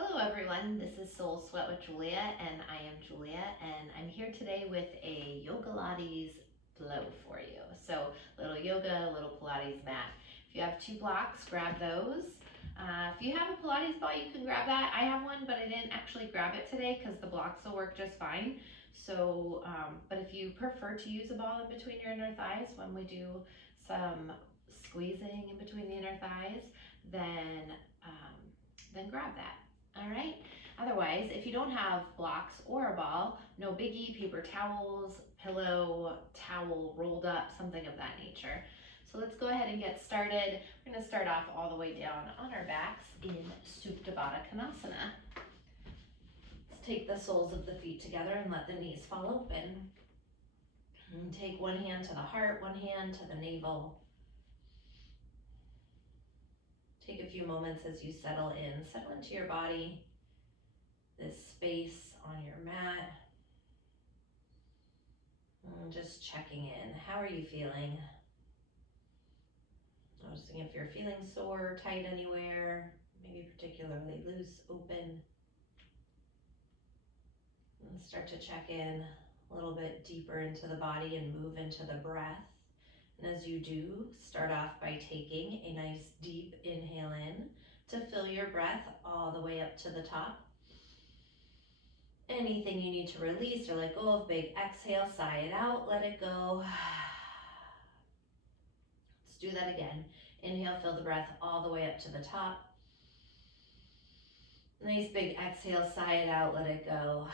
Hello everyone, this is Soul Sweat with Julia and I am Julia and I'm here today with a Yogalates flow for you. So little yoga, little Pilates mat. If you have 2 blocks, grab those. If you have a Pilates ball, you can grab that. I have one, but I didn't actually grab it today because the blocks will work just fine. So, but if you prefer to use a ball in between your inner thighs when we do some squeezing in between the inner thighs, then grab that. All right. Otherwise, if you don't have blocks or a ball, no biggie, paper towels, pillow, towel rolled up, something of that nature. So let's go ahead and get started. We're going to start off all the way down on our backs in Supta Baddha Konasana. Let's take the soles of the feet together and let the knees fall open. And take one hand to the heart, one hand to the navel. Take a few moments as you settle into your body, this space on your mat. And just checking in. How are you feeling? Noticing if you're feeling sore, tight anywhere, maybe particularly loose, open. And start to check in a little bit deeper into the body and move into the breath. And as you do, start off by taking a nice deep inhale in to fill your breath all the way up to the top. Anything you need to release or let go of, big exhale, sigh it out, let it go. Let's do that again. Inhale, fill the breath all the way up to the top. Nice big exhale, sigh it out, let it go.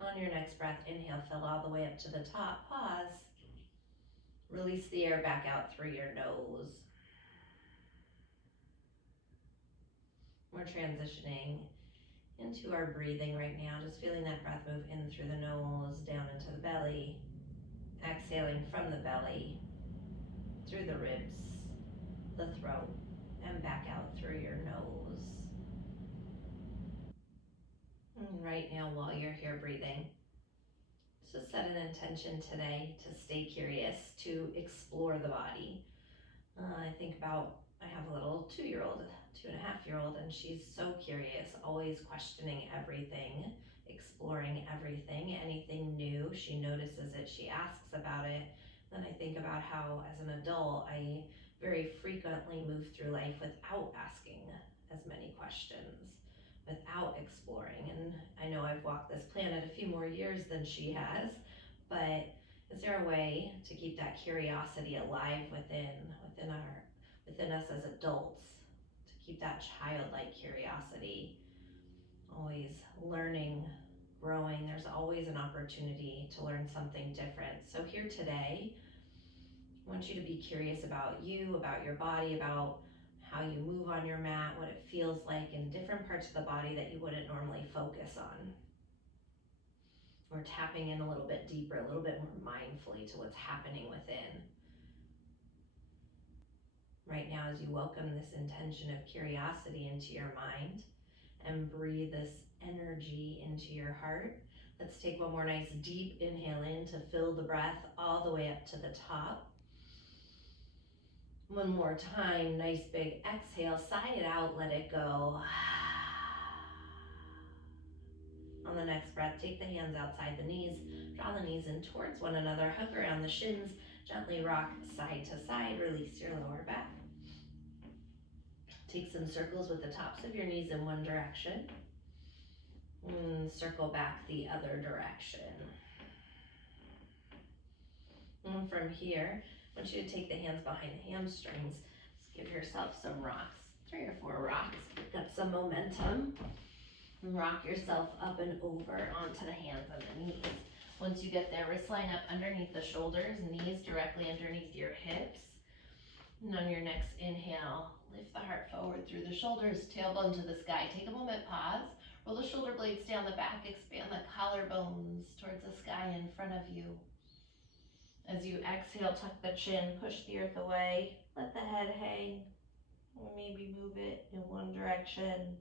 On your next breath, inhale, fill all the way up to the top, pause. Release the air back out through your nose. We're transitioning into our breathing right now, just feeling that breath move in through the nose, down into the belly, exhaling from the belly, through the ribs, the throat, and back out through your nose. And right now, while you're here breathing, just set an intention today to stay curious, to explore the body. I have a little 2-year-old, 2.5-year-old, and she's so curious, always questioning everything, exploring everything, anything new. She notices it, she asks about it. Then I think about how, as an adult, I very frequently move through life without asking as many questions, without exploring. And I know I've walked this planet a few more years than she has, but is there a way to keep that curiosity alive within us as adults, to keep that childlike curiosity, always learning, growing? There's always an opportunity to learn something different. So here today, I want you to be curious about you, about your body, about how you move on your mat, what it feels like in different parts of the body that you wouldn't normally focus on. We're tapping in a little bit deeper, a little bit more mindfully to what's happening within. Right now, as you welcome this intention of curiosity into your mind and breathe this energy into your heart, let's take one more nice deep inhale in to fill the breath all the way up to the top. One more time, nice big exhale, sigh it out, let it go. On the next breath, take the hands outside the knees, draw the knees in towards one another, hug around the shins, gently rock side to side, release your lower back. Take some circles with the tops of your knees in one direction. And circle back the other direction. And from here, I want you to take the hands behind the hamstrings. Just give yourself some rocks, 3 or 4 rocks. Pick up some momentum. And rock yourself up and over onto the hands and the knees. Once you get there, wrists line up underneath the shoulders, knees directly underneath your hips. And on your next inhale, lift the heart forward through the shoulders, tailbone to the sky. Take a moment, pause. Roll the shoulder blades down the back, expand the collarbones towards the sky in front of you. As you exhale, tuck the chin, push the earth away, let the head hang, or maybe move it in one direction.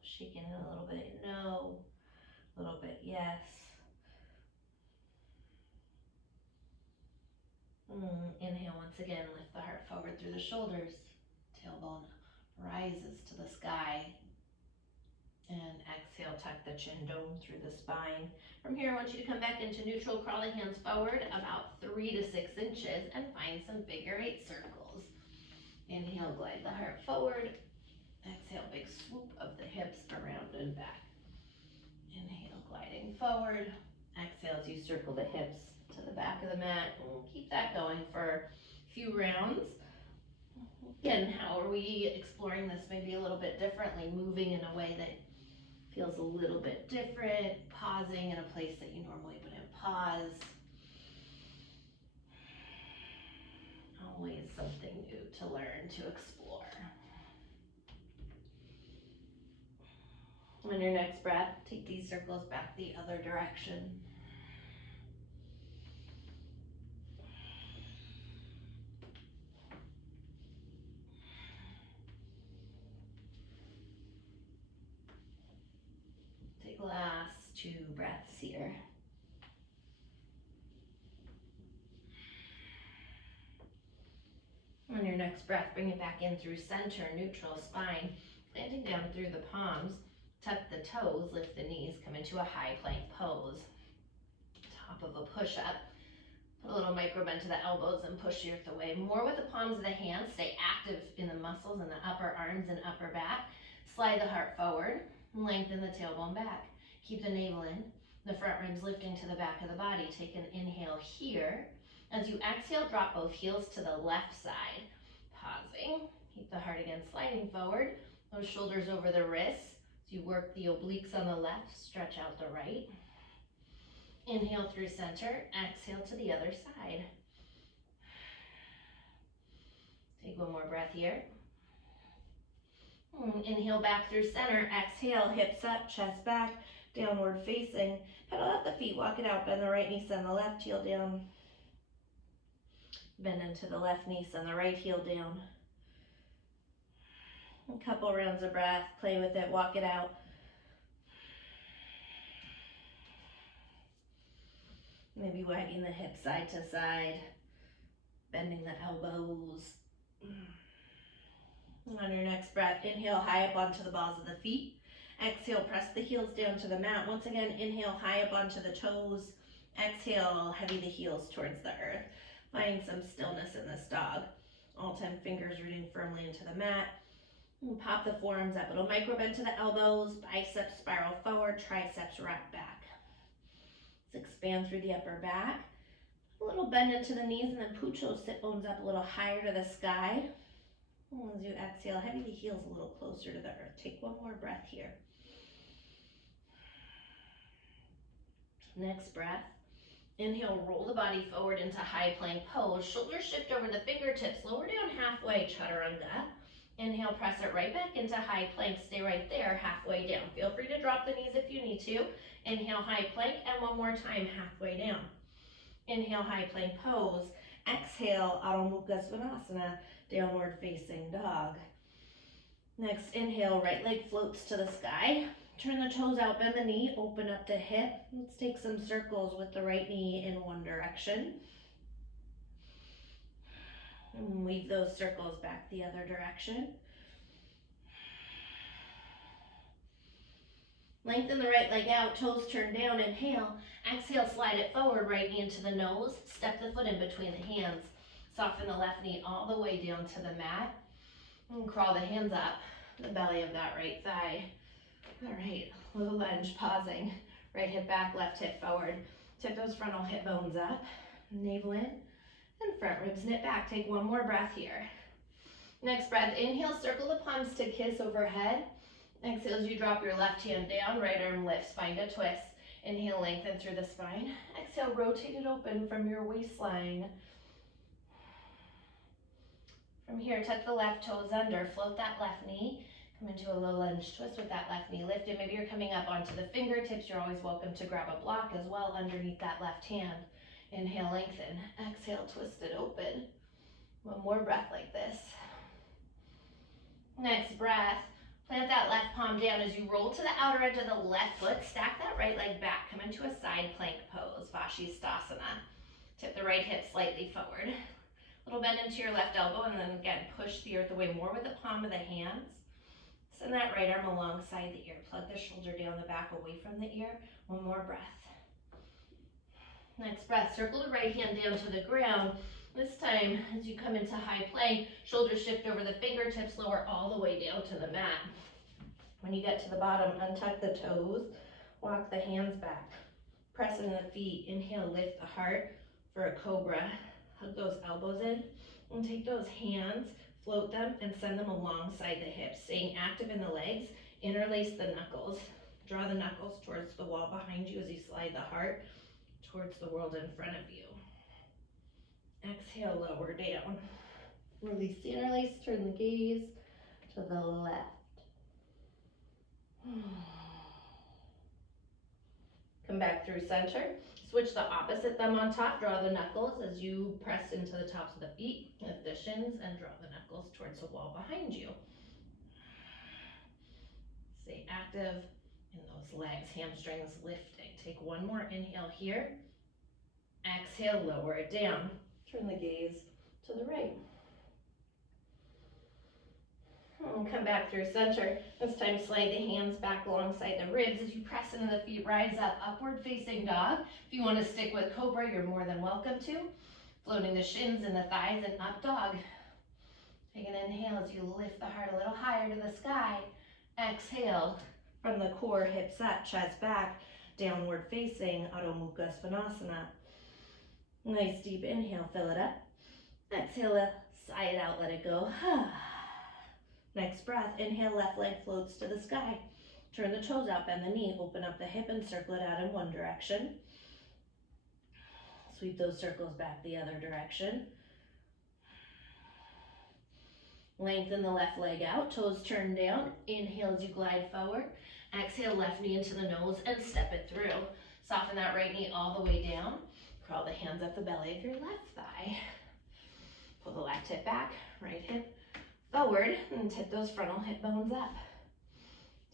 Shaking it a little bit, no, a little bit, yes. Inhale once again, lift the heart forward through the shoulders, tailbone rises to the sky. And exhale, tuck the chin, dome through the spine. From here, I want you to come back into neutral, crawl the hands forward about 3 to 6 inches and find some figure 8 circles. Inhale, glide the heart forward. Exhale, big swoop of the hips around and back. Inhale, gliding forward. Exhale as you circle the hips to the back of the mat. We'll keep that going for a few rounds. Again, how are we exploring this maybe a little bit differently, moving in a way that feels a little bit different, pausing in a place that you normally wouldn't pause. Always something new to learn, to explore. On your next breath, take these circles back the other direction. Take last 2 breaths here. On your next breath, bring it back in through center, neutral spine, planting down through the palms. Tuck the toes, lift the knees, come into a high plank pose. Top of a push-up. Put a little micro bend to the elbows and push the earth away. More with the palms of the hands. Stay active in the muscles in the upper arms and upper back. Slide the heart forward. Lengthen the tailbone back. Keep the navel in. The front ribs lifting to the back of the body. Take an inhale here. As you exhale, drop both heels to the left side. Pausing. Keep the heart again sliding forward. Those shoulders over the wrists. As you work the obliques on the left, stretch out the right. Inhale through center. Exhale to the other side. Take one more breath here. Inhale back through center. Exhale, hips up, chest back, downward facing. Pedal out the feet, walk it out. Bend the right knee, send the left heel down. Bend into the left knee, send the right heel down. A couple rounds of breath, play with it, walk it out. Maybe wagging the hips side to side, bending the elbows. On your next breath, inhale high up onto the balls of the feet. Exhale, press the heels down to the mat. Once again, inhale high up onto the toes. Exhale, heavy the heels towards the earth. Find some stillness in this dog. All 10 fingers rooting firmly into the mat. And pop the forearms up. Little micro bend to the elbows. Biceps spiral forward. Triceps wrap back. Let's expand through the upper back. A little bend into the knees and then pooch those sit bones up a little higher to the sky. And as you exhale, heavy the heels a little closer to the earth. Take one more breath here. Next breath. Inhale, roll the body forward into high plank pose. Shoulders shift over the fingertips. Lower down halfway, chaturanga. Inhale, press it right back into high plank. Stay right there, halfway down. Feel free to drop the knees if you need to. Inhale, high plank, and one more time, halfway down. Inhale, high plank pose. Exhale, Adho Mukha Svanasana, downward facing dog. Next, inhale, right leg floats to the sky. Turn the toes out, bend the knee, open up the hip. Let's take some circles with the right knee in one direction. And weave those circles back the other direction. Lengthen the right leg out, toes turn down, inhale. Exhale, slide it forward, right knee into the nose. Step the foot in between the hands. Soften the left knee all the way down to the mat. And crawl the hands up, the belly of that right thigh. All right, little lunge, pausing. Right hip back, left hip forward. Tip those frontal hip bones up. Navel in, and front ribs knit back. Take one more breath here. Next breath, inhale, circle the palms to kiss overhead. Exhale as you drop your left hand down, right arm lifts, find a twist. Inhale, lengthen through the spine. Exhale, rotate it open from your waistline. From here, tuck the left toes under, float that left knee. Come into a low lunge twist with that left knee lifted. Maybe you're coming up onto the fingertips. You're always welcome to grab a block as well underneath that left hand. Inhale, lengthen. Exhale, twist it open. One more breath like this. Next breath, plant that left palm down as you roll to the outer edge of the left foot. Stack that right leg back. Come into a side plank pose, Vashisthasana. Tip the right hip slightly forward. Little bend into your left elbow, and then again, push the earth away more with the palm of the hands. Send that right arm alongside the ear. Plug the shoulder down the back away from the ear. One more breath. Next breath, circle the right hand down to the ground. This time, as you come into high plank, shoulders shift over the fingertips, lower all the way down to the mat. When you get to the bottom, untuck the toes, walk the hands back. Press in the feet, inhale, lift the heart for a cobra. Hug those elbows in, and take those hands, float them, and send them alongside the hips. Staying active in the legs, interlace the knuckles. Draw the knuckles towards the wall behind you as you slide the heart towards the world in front of you. Exhale, lower down. Release the interlace, turn the gaze to the left. Come back through center. Switch the opposite thumb on top. Draw the knuckles as you press into the tops of the feet. Lift the shins and draw the knuckles towards the wall behind you. Stay active in those legs, hamstrings lifting. Take one more inhale here. Exhale, lower it down. Turn the gaze to the right. And come back through center. This time slide the hands back alongside the ribs as you press into the feet, rise up, upward facing dog. If you want to stick with cobra, you're more than welcome to. Floating the shins and the thighs and up dog. Take an inhale as you lift the heart a little higher to the sky. Exhale from the core, hips up, chest back, downward facing, Adho Mukha Svanasana. Nice deep inhale, fill it up. Exhale, sigh it out, let it go. Next breath, inhale, left leg floats to the sky. Turn the toes out, bend the knee, open up the hip and circle it out in one direction. Sweep those circles back the other direction. Lengthen the left leg out, toes turn down. Inhale as you glide forward. Exhale, left knee into the nose and step it through. Soften that right knee all the way down. Crawl the hands up the belly of your left thigh. Pull the left hip back, right hip forward, and tip those frontal hip bones up.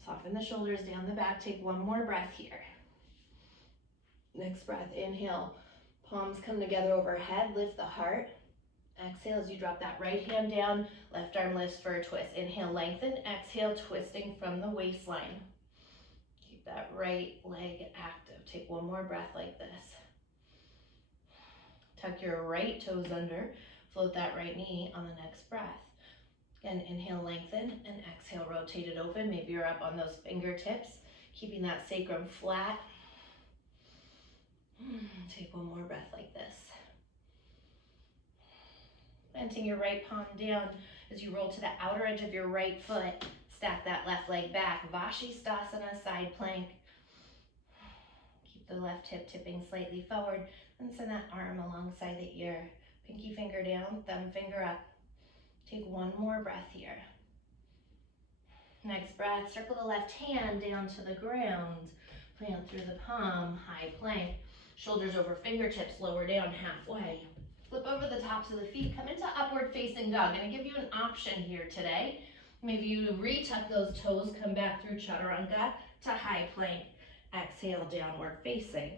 Soften the shoulders down the back. Take one more breath here. Next breath, inhale, palms come together overhead, lift the heart. Exhale as you drop that right hand down, left arm lifts for a twist. Inhale, lengthen, exhale, twisting from the waistline. Keep that right leg active. Take one more breath like this. Tuck your right toes under, float that right knee on the next breath. Again, inhale, lengthen, and exhale, rotate it open. Maybe you're up on those fingertips, keeping that sacrum flat. Take one more breath like this. Planting your right palm down as you roll to the outer edge of your right foot. Stack that left leg back. Vashisthasana, side plank. Keep the left hip tipping slightly forward. And send that arm alongside the ear. Pinky finger down, thumb finger up. Take one more breath here. Next breath, circle the left hand down to the ground. Plant through the palm, high plank. Shoulders over fingertips, lower down halfway. Flip over the tops of the feet, come into upward facing dog. I'm gonna give you an option here today. Maybe you retuck those toes, come back through chaturanga to high plank. Exhale, downward facing.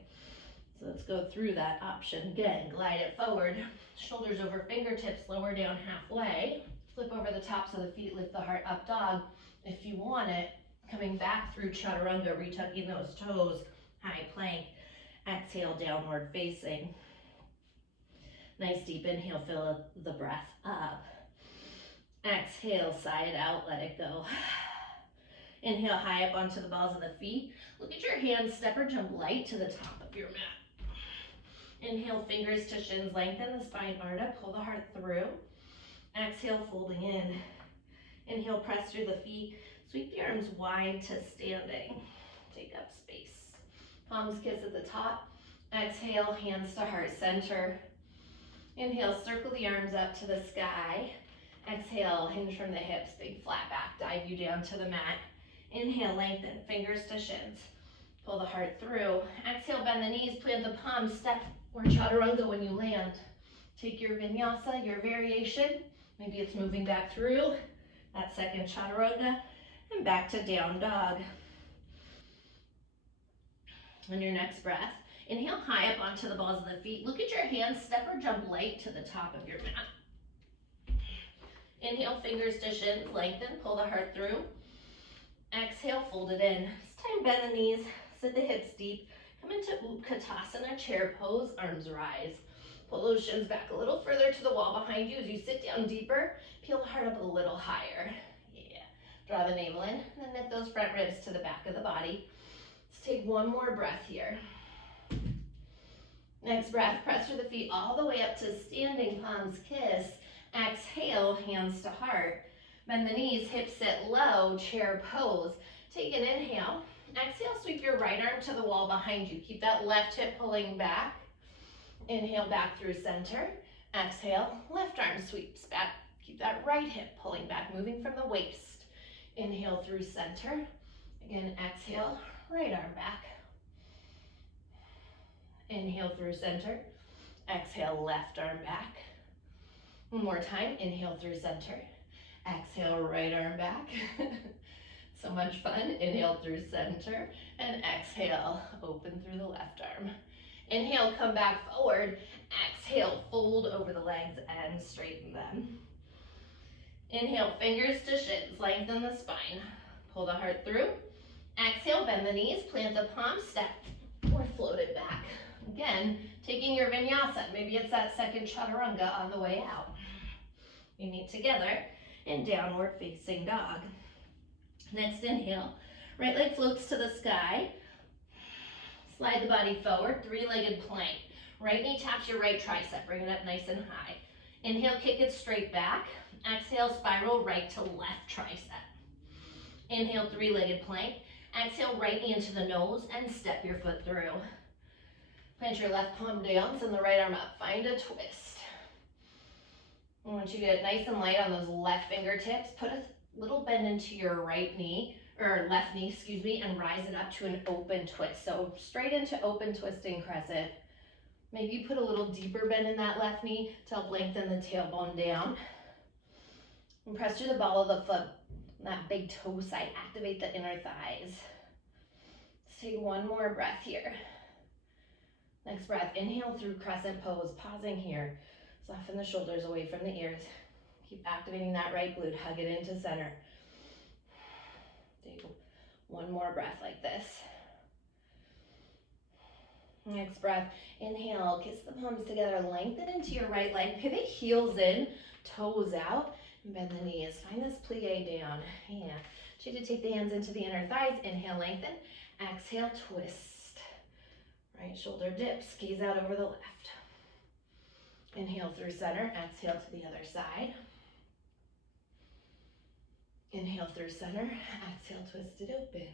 So let's go through that option again. Glide it forward, shoulders over fingertips, lower down halfway. Flip over the tops of the feet, lift the heart up dog. If you want it, coming back through chaturanga, retucking those toes, high plank. Exhale, downward facing. Nice deep inhale, fill the breath up. Exhale, sigh it out, let it go. Inhale, high up onto the balls of the feet. Look at your hands, step or jump light to the top of your mat. Inhale, fingers to shins, lengthen the spine, Ardha, pull the heart through. Exhale, folding in. Inhale, press through the feet, sweep the arms wide to standing. Take up space. Palms kiss at the top. Exhale, hands to heart center. Inhale, circle the arms up to the sky. Exhale, hinge from the hips, big flat back, dive you down to the mat. Inhale, lengthen, fingers to shins. Pull the heart through. Exhale, bend the knees, plant the palms, step or chaturanga when you land. Take your vinyasa, your variation. Maybe it's moving back through that second chaturanga and back to down dog. On your next breath, inhale high up onto the balls of the feet. Look at your hands, step or jump light to the top of your mat. Inhale, fingers to shins, lengthen, pull the heart through. Exhale, fold it in. This time bend the knees, sit the hips deep. Come into Utkatasana, chair pose, arms rise. Pull those shins back a little further to the wall behind you as you sit down deeper. Peel the heart up a little higher. Yeah. Draw the navel in, and then knit those front ribs to the back of the body. Let's take one more breath here. Next breath, press through the feet all the way up to standing palms kiss. Exhale, hands to heart. Bend the knees, hips sit low, chair pose. Take an inhale. Exhale, sweep your right arm to the wall behind you. Keep that left hip pulling back. Inhale, back through center. Exhale, left arm sweeps back. Keep that right hip pulling back, moving from the waist. Inhale through center. Again, exhale, right arm back. Inhale through center. Exhale, left arm back. One more time, inhale through center. Exhale, right arm back. So much fun. Inhale through center and exhale, open through the left arm. Inhale, come back forward. Exhale, fold over the legs and straighten them. Inhale, fingers to shins, lengthen the spine. Pull the heart through. Exhale, bend the knees, plant the palms, step or float it back. Again, taking your vinyasa. Maybe it's that second chaturanga on the way out. We meet together in downward facing dog. Next inhale, right leg floats to the sky. Slide the body forward, three-legged plank. Right knee taps your right tricep, bring it up nice and high. Inhale, kick it straight back. Exhale, spiral right to left tricep. Inhale, three-legged plank. Exhale, right knee into the nose and step your foot through. Plant your left palm down, send the right arm up. Find a twist. I want you to get nice and light on those left fingertips. Put a little bend into your right knee, or left knee, excuse me, and rise it up to an open twist. So straight into open twisting crescent. Maybe put a little deeper bend in that left knee to help lengthen the tailbone down. And press through the ball of the foot, that big toe side. Activate the inner thighs. Let's take one more breath here. Next breath, inhale through crescent pose, pausing here. Soften the shoulders away from the ears. Keep activating that right glute, hug it into center. Take one more breath like this. Next breath, inhale, kiss the palms together, lengthen into your right leg, pivot heels in, toes out, and bend the knees. Find this plie down. Yeah. I want you to take the hands into the inner thighs, inhale, lengthen, exhale, twist. Right shoulder dips, gaze out over the left. Inhale through center, exhale to the other side. Inhale through center, exhale, twist it open.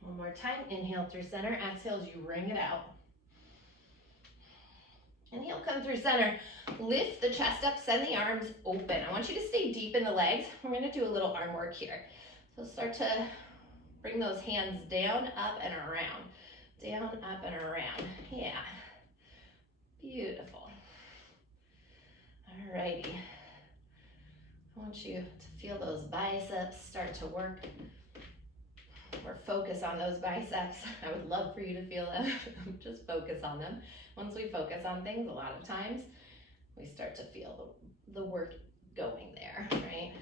One more time, inhale through center, exhale as you wring it out. Inhale, come through center, lift the chest up, send the arms open. I want you to stay deep in the legs. We're gonna do a little arm work here. So start to bring those hands down, up, and around. Down, up, and around. Yeah. Beautiful. Alrighty. I want you to feel those biceps start to work or focus on those biceps. I would love for you to feel them. Just focus on them. Once we focus on things, a lot of times we start to feel the work going there, right?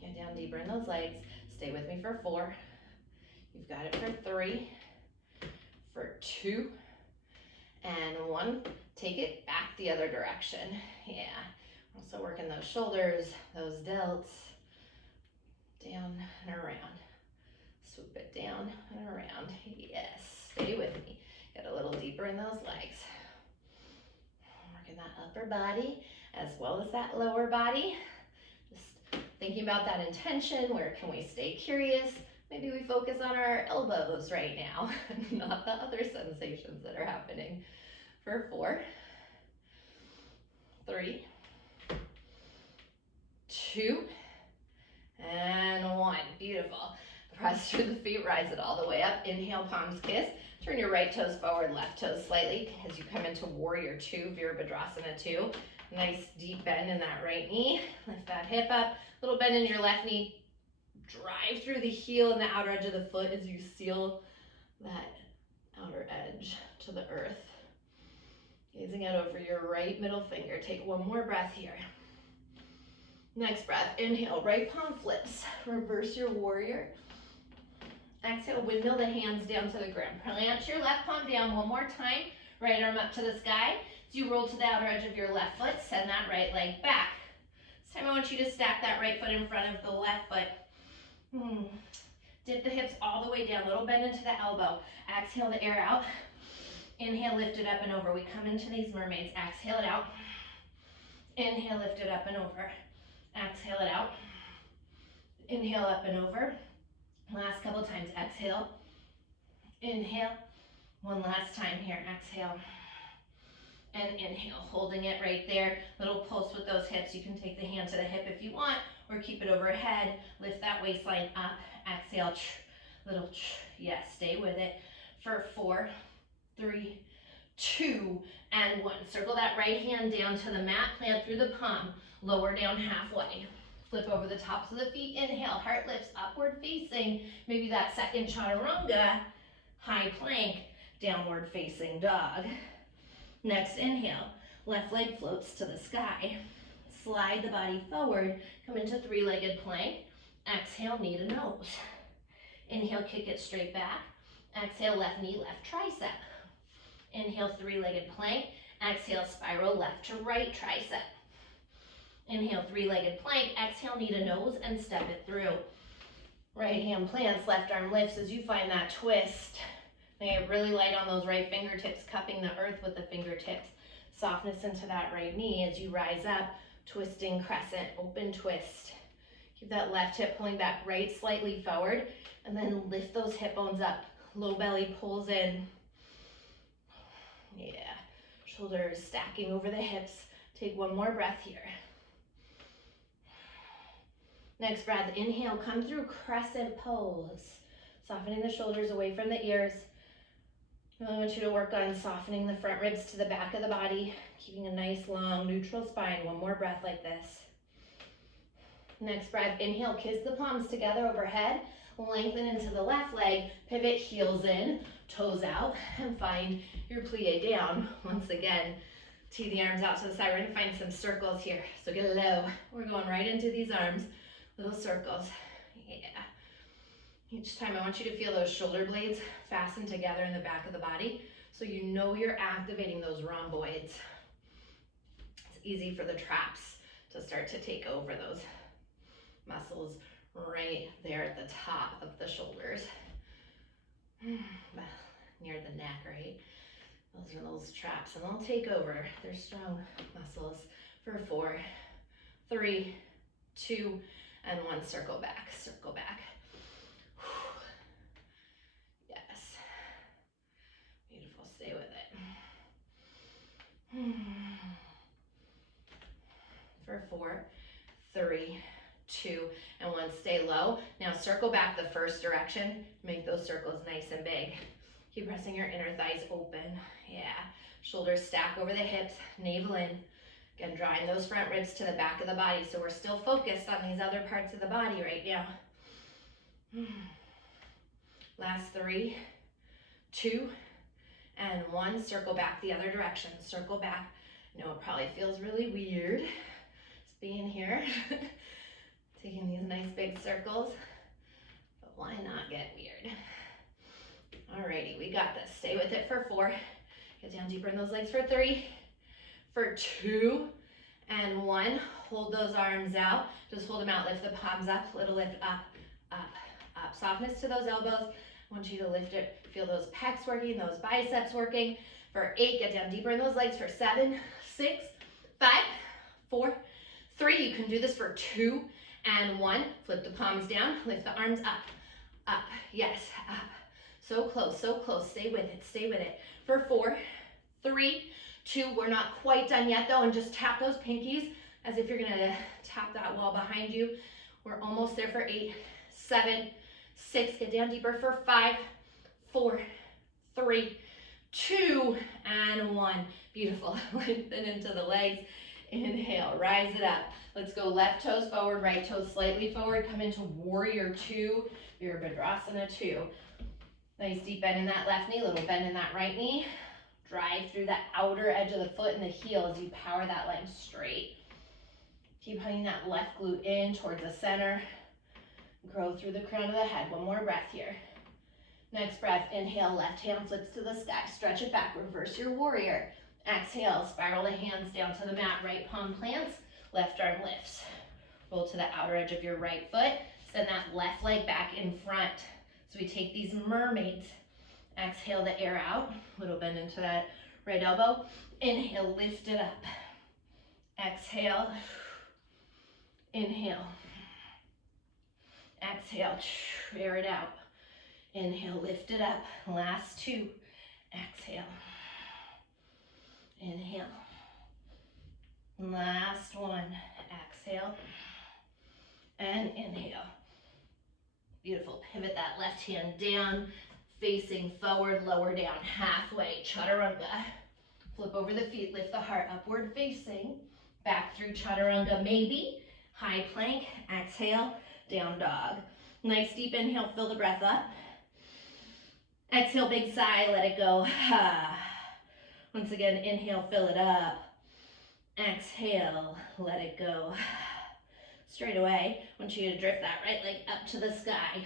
Get down deeper in those legs. Stay with me for 4. You've got it for 3, for 2, and 1. Take it back the other direction. Yeah. Also working those shoulders, those delts, down and around. Swoop it down and around. Yes, stay with me. Get a little deeper in those legs. Working that upper body as well as that lower body. Just thinking about that intention. Where can we stay curious? Maybe we focus on our elbows right now, not the other sensations that are happening. For 4, 3, 2, and 1. Beautiful. Press through the feet, rise it all the way up. Inhale, palms kiss. Turn your right toes forward, left toes slightly as you come into warrior 2, Virabhadrasana 2. Nice deep bend in that right knee. Lift that hip up. Little bend in your left knee. Drive through the heel and the outer edge of the foot as you seal that outer edge to the earth. Gazing out over your right middle finger. Take one more breath here. Next breath, inhale, right palm flips. Reverse your warrior. Exhale, windmill the hands down to the ground. Plant your left palm down one more time. Right arm up to the sky. As you roll to the outer edge of your left foot, send that right leg back. This time I want you to stack that right foot in front of the left foot. Dip the hips all the way down, little bend into the elbow. Exhale the air out. Inhale, lift it up and over. We come into these mermaids. Exhale it out. Inhale, lift it up and over. Exhale it out. Inhale up and over. Last couple times. Exhale. Inhale. One last time here. Exhale. And inhale. Holding it right there. Little pulse with those hips. You can take the hand to the hip if you want, or keep it overhead. Lift that waistline up. Exhale. Little. Yes, stay with it for 4, 3, 2, and 1. Circle that right hand down to the mat. Plant through the palm. Lower down halfway. Flip over the tops of the feet. Inhale. Heart lifts upward facing. Maybe that second chaturanga. High plank. Downward facing dog. Next inhale. Left leg floats to the sky. Slide the body forward. Come into three-legged plank. Exhale, knee to nose. Inhale, kick it straight back. Exhale, left knee, left tricep. Inhale, three-legged plank. Exhale, spiral left to right tricep. Inhale, three-legged plank. Exhale, knee to nose and step it through. Right hand plants, left arm lifts as you find that twist. Get really light on those right fingertips, cupping the earth with the fingertips. Softness into that right knee as you rise up, twisting crescent, open twist. Keep that left hip pulling back right slightly forward, and then lift those hip bones up. Low belly pulls in. Yeah, shoulders stacking over the hips. Take one more breath here. Next breath, inhale, come through crescent pose. Softening the shoulders away from the ears. I want you to work on softening the front ribs to the back of the body, keeping a nice long neutral spine. One more breath like this. Next breath, inhale, kiss the palms together overhead. Lengthen into the left leg, pivot, heels in, toes out, and find your plie down. Once again, tee the arms out to the side. We're gonna find some circles here. So get low. We're going right into these arms, little circles. Yeah. Each time I want you to feel those shoulder blades fastened together in the back of the body, so you know you're activating those rhomboids. It's easy for the traps to start to take over those muscles right there at the top of the shoulders. Near the neck, right? Those are those traps, and they'll take over. They're strong muscles for 4, 3, 2, and 1. Circle back, circle back. Yes. Beautiful, stay with it. For 4, 3, 2, and 1. Stay low. Now circle back the first direction. Make those circles nice and big. Keep pressing your inner thighs open. Yeah. Shoulders stack over the hips, navel in. Again, drawing those front ribs to the back of the body. So we're still focused on these other parts of the body right now. Last 3, 2, and 1. Circle back the other direction. Circle back. I know it probably feels really weird just being here. Taking these nice big circles, but why not get weird? Alrighty, we got this. Stay with it for 4. Get down deeper in those legs for 3, for 2, and 1. Hold those arms out. Just hold them out. Lift the palms up. Little lift up, up, up. Softness to those elbows. I want you to lift it. Feel those pecs working, those biceps working. For 8, get down deeper in those legs for 7, 6, 5, 4, 3. You can do this for 2 and 1. Flip the palms down. Lift the arms up, up. Yes, up. So close, so close. Stay with it, stay with it. For 4, 3, 2. We're not quite done yet though, and just tap those pinkies as if you're gonna tap that wall behind you. We're almost there for 8, 7, 6. Get down deeper for 5, 4, 3, 2, and 1. Beautiful. Lengthen into the legs. Inhale, rise it up. Let's go left toes forward, right toes slightly forward. Come into warrior 2, Virabhadrasana 2. Nice deep bend in that left knee, little bend in that right knee. Drive through the outer edge of the foot and the heel as you power that leg straight. Keep hugging that left glute in towards the center. Grow through the crown of the head. One more breath here. Next breath, inhale, left hand flips to the sky. Stretch it back, reverse your warrior. Exhale, spiral the hands down to the mat. Right palm plants, left arm lifts. Roll to the outer edge of your right foot. Send that left leg back in front. So we take these mermaids. Exhale the air out. Little bend into that right elbow. Inhale, lift it up. Exhale. Inhale. Exhale, air it out. Inhale, lift it up. Last two. Exhale. Inhale. Last one. Exhale. And inhale. Beautiful. Pivot that left hand down, facing forward, lower down, halfway, chaturanga. Flip over the feet, lift the heart, upward facing, back through chaturanga maybe, high plank, exhale, down dog. Nice deep inhale, fill the breath up. Exhale, big sigh, let it go. Once again, inhale, fill it up. Exhale, let it go. Straight away, I want you to drift that right leg up to the sky.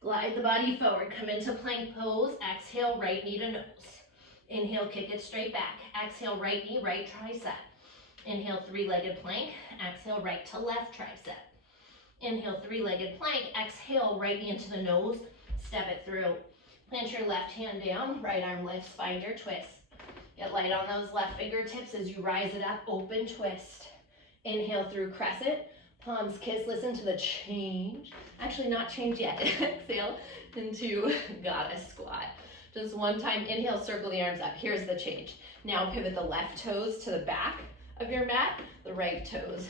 Glide the body forward, come into plank pose. Exhale, right knee to nose. Inhale, kick it straight back. Exhale, right knee, right tricep. Inhale, three-legged plank. Exhale, right to left tricep. Inhale, three-legged plank. Exhale, right knee into the nose. Step it through. Plant your left hand down. Right arm lifts, find your twist. Get light on those left fingertips as you rise it up. Open twist. Inhale through crescent. Palms kiss, listen to the change. Actually, not change yet. Exhale into goddess squat. Just one time, inhale, circle the arms up. Here's the change. Now pivot the left toes to the back of your mat, the right toes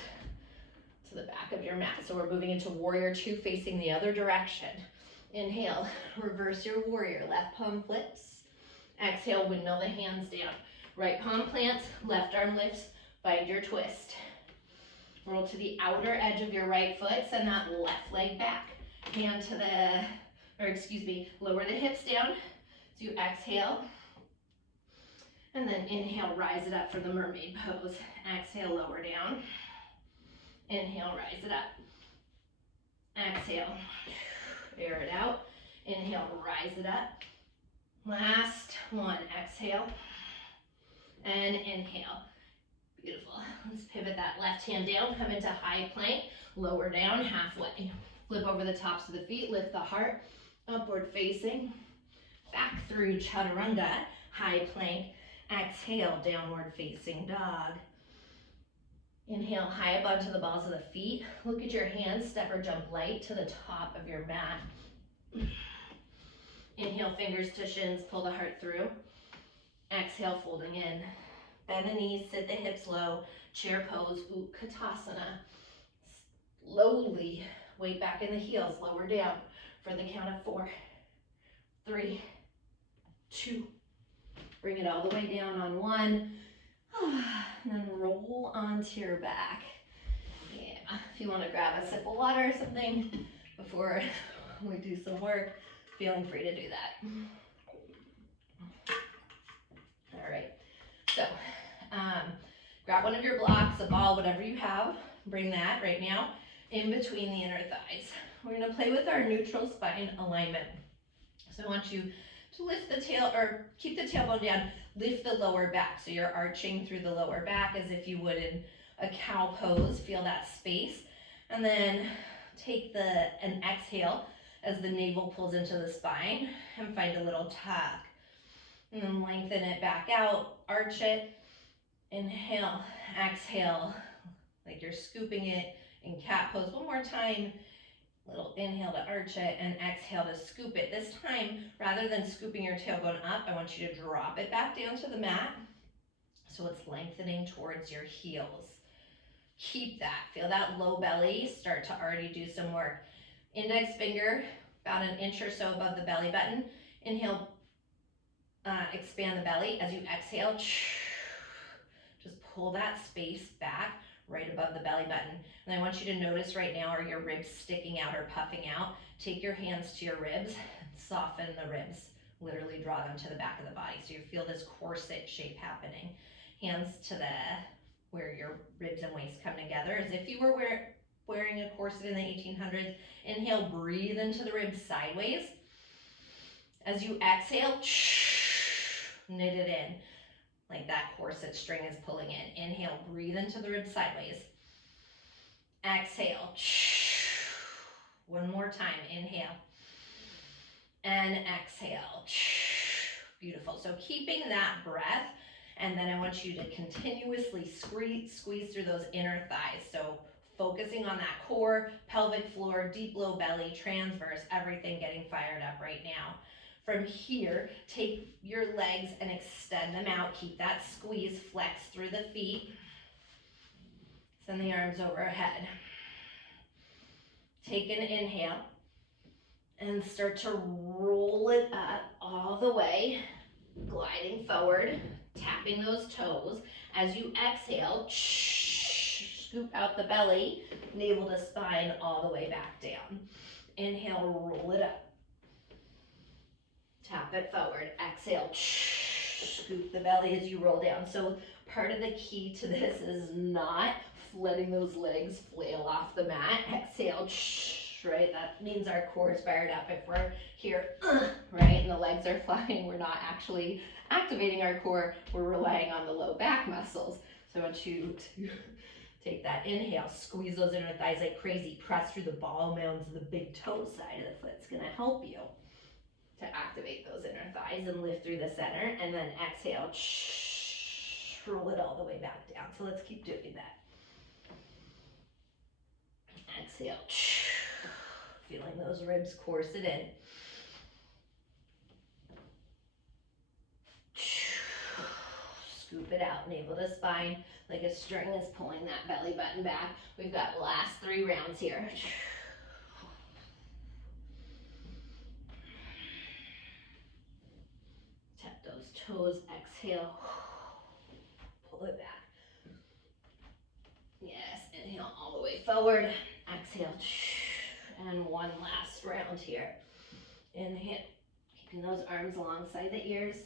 to the back of your mat. So we're moving into warrior two, facing the other direction. Inhale, reverse your warrior. Left palm flips. Exhale, windmill the hands down. Right palm plants, left arm lifts, find your twist. Roll to the outer edge of your right foot, send that left leg back. Hand to lower the hips down. So you exhale, and then inhale, rise it up for the mermaid pose. Exhale, lower down. Inhale, rise it up. Exhale, air it out. Inhale, rise it up. Last one, exhale, and inhale. Beautiful. Let's pivot that left hand down, come into high plank, lower down, halfway. Flip over the tops of the feet, lift the heart, upward facing, back through chaturanga, high plank. Exhale, downward facing dog. Inhale, high up onto the balls of the feet. Look at your hands, step or jump light to the top of your mat. Inhale, fingers to shins, pull the heart through. Exhale, folding in. Bend the knees, sit the hips low, chair pose, Utkatasana. Slowly, weight back in the heels, lower down for the count of 4, 3, 2. Bring it all the way down on 1. And then roll onto your back. Yeah, if you want to grab a sip of water or something before we do some work, feeling free to do that. All right, so grab one of your blocks, a ball, whatever you have, bring that right now in between the inner thighs. We're going to play with our neutral spine alignment. So I want you to lift the tail, or keep the tailbone down, lift the lower back. So you're arching through the lower back as if you would in a cow pose. Feel that space. And then take an exhale as the navel pulls into the spine and find a little tuck. And then lengthen it back out, arch it. Inhale, exhale, like you're scooping it in cat pose. One more time. Little inhale to arch it and exhale to scoop it. This time, rather than scooping your tailbone up, I want you to drop it back down to the mat so it's lengthening towards your heels. Keep that. Feel that low belly start to already do some work. Index finger about an inch or so above the belly button. Inhale, expand the belly. As you exhale, just pull that space back right above the belly button. And I want you to notice right now, are your ribs sticking out or puffing out? Take your hands to your ribs, soften the ribs literally draw them to the back of the body. So you feel this corset shape happening. Hands to where your ribs and waist come together, as if you were wearing a corset in the 1800s. Inhale, breathe into the ribs sideways. As you exhale, knit it in, like that corset string is pulling in. Inhale, breathe into the ribs sideways. Exhale. One more time, inhale. And exhale. Beautiful. So keeping that breath, and then I want you to continuously squeeze through those inner thighs. So focusing on that core, pelvic floor, deep low belly, transverse, everything getting fired up right now. From here, take your legs and extend them out. Keep that squeeze, flex through the feet. Send the arms overhead. Take an inhale and start to roll it up all the way, gliding forward, tapping those toes. As you exhale, scoop out the belly, navel to spine all the way back down. Inhale, roll it up. Tap it forward. Exhale, scoop the belly as you roll down. So part of the key to this is not letting those legs flail off the mat. Exhale, right? That means our core is fired up. If we're here, right, and the legs are flying, we're not actually activating our core. We're relying on the low back muscles. So I want you to take that inhale, squeeze those inner thighs like crazy, press through the ball mounds of the big toe side of the foot. It's gonna help you to activate those inner thighs and lift through the center, and then exhale, roll it all the way back down. So let's keep doing that. Exhale, feeling those ribs corset in. Scoop it out, navel to spine, like a string is pulling that belly button back. We've got the last 3 rounds here. Tap those toes, exhale, pull it back. Yes, inhale all the way forward, exhale, and one last round here. Inhale, keeping those arms alongside the ears,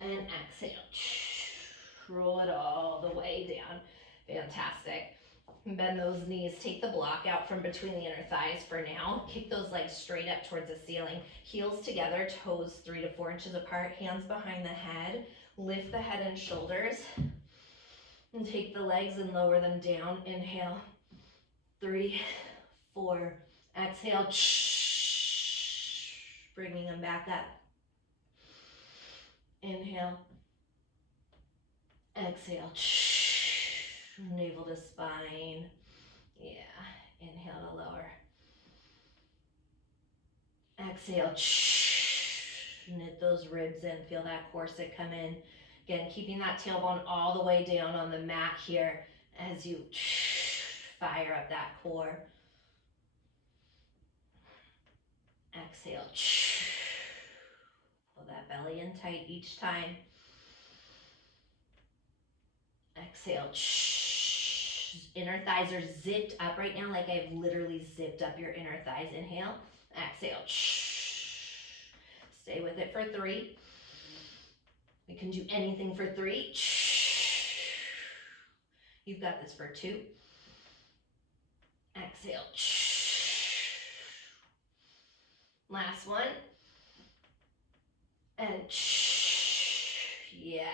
and exhale, roll it all the way down. Fantastic. Bend those knees, take the block out from between the inner thighs for now. Kick those legs straight up towards the ceiling. Heels together, toes 3 to 4 inches apart, hands behind the head. Lift the head and shoulders. And take the legs and lower them down. Inhale, 3, 4, exhale, bringing them back up. Inhale, exhale, navel to spine. Yeah, inhale to lower. Exhale, knit those ribs in, feel that corset come in. Again, keeping that tailbone all the way down on the mat here as you fire up that core. Exhale, pull that belly in tight each time. Exhale, inner thighs are zipped up right now, like I've literally zipped up your inner thighs. Inhale, exhale, stay with it for 3. We can do anything for 3. You've got this for 2. Exhale. Last one. And yes,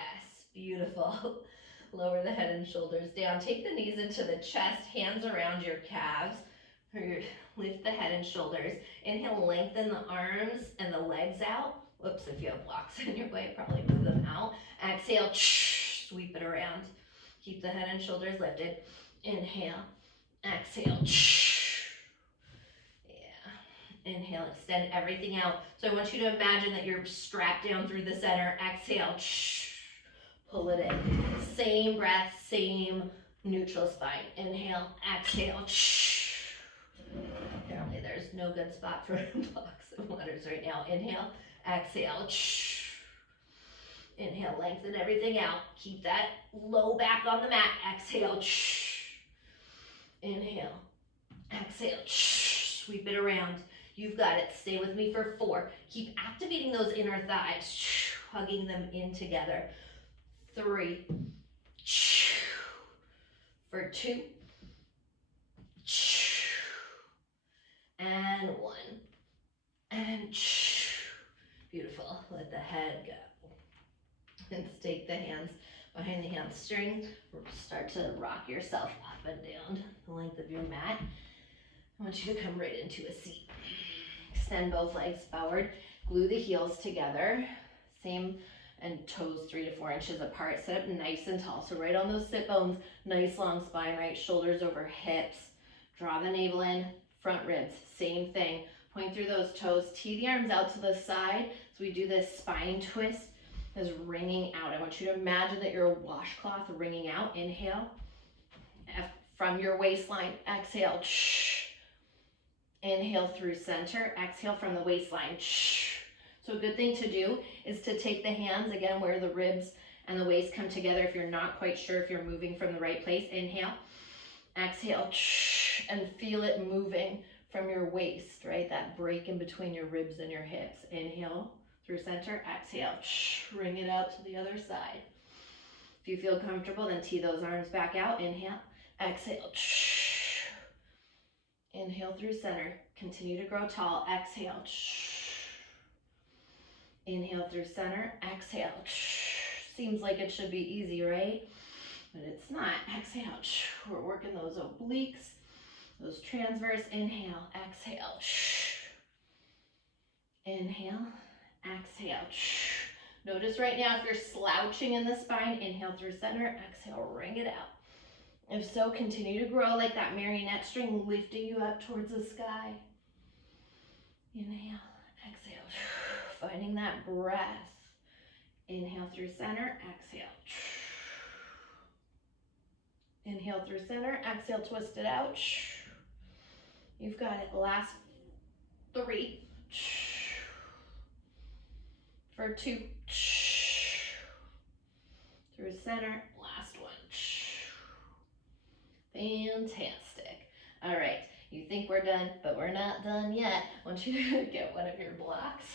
beautiful. Lower the head and shoulders down. Take the knees into the chest, hands around your calves. Lift the head and shoulders. Inhale, lengthen the arms and the legs out. Whoops, if you have blocks in your way, probably move them out. Exhale, sweep it around. Keep the head and shoulders lifted. Inhale, exhale. Yeah. Inhale, extend everything out. So I want you to imagine that you're strapped down through the center. Exhale, pull it in. Same breath, same neutral spine. Inhale, exhale. Apparently there's no good spot for blocks and waters right now. Inhale, exhale. Inhale, lengthen everything out. Keep that low back on the mat. Exhale. Inhale, exhale. Sweep it around. You've got it. Stay with me for 4. Keep activating those inner thighs, hugging them in together. 3. For 2. And 1. And beautiful. Let the head go. And take the hands behind the hamstring. Start to rock yourself up and down the length of your mat. I want you to come right into a seat. Extend both legs forward. Glue the heels together. Same, and toes 3 to 4 inches apart. Sit up nice and tall. So right on those sit bones. Nice long spine, right? Shoulders over hips. Draw the navel in. Front ribs. Same thing. Point through those toes. Tee the arms out to the side. So we do this spine twist. Is wringing out. I want you to imagine that you're a washcloth wringing out. Inhale. From your waistline. Exhale. Inhale through center. Exhale from the waistline. So a good thing to do is to take the hands, again, where the ribs and the waist come together. If you're not quite sure if you're moving from the right place, inhale. Exhale. And feel it moving from your waist, right? That break in between your ribs and your hips. Inhale through center. Exhale. Bring it out to the other side. If you feel comfortable, then tee those arms back out. Inhale. Exhale. Inhale through center. Continue to grow tall. Exhale. Inhale through center. Exhale. Seems like it should be easy, right? But it's not. Exhale. We're working those obliques, those transverse. Inhale. Exhale. Inhale. Exhale. Notice right now if you're slouching in the spine. Inhale through center. Exhale. Wring it out. If so, continue to grow like that marionette string, lifting you up towards the sky. Inhale, exhale, finding that breath. Inhale through center, exhale. Inhale through center, exhale, twist it out. You've got it. Last 3. For 2. Through center, last 1. Fantastic. All right, you think we're done, but we're not done yet. I want you to get one of your blocks.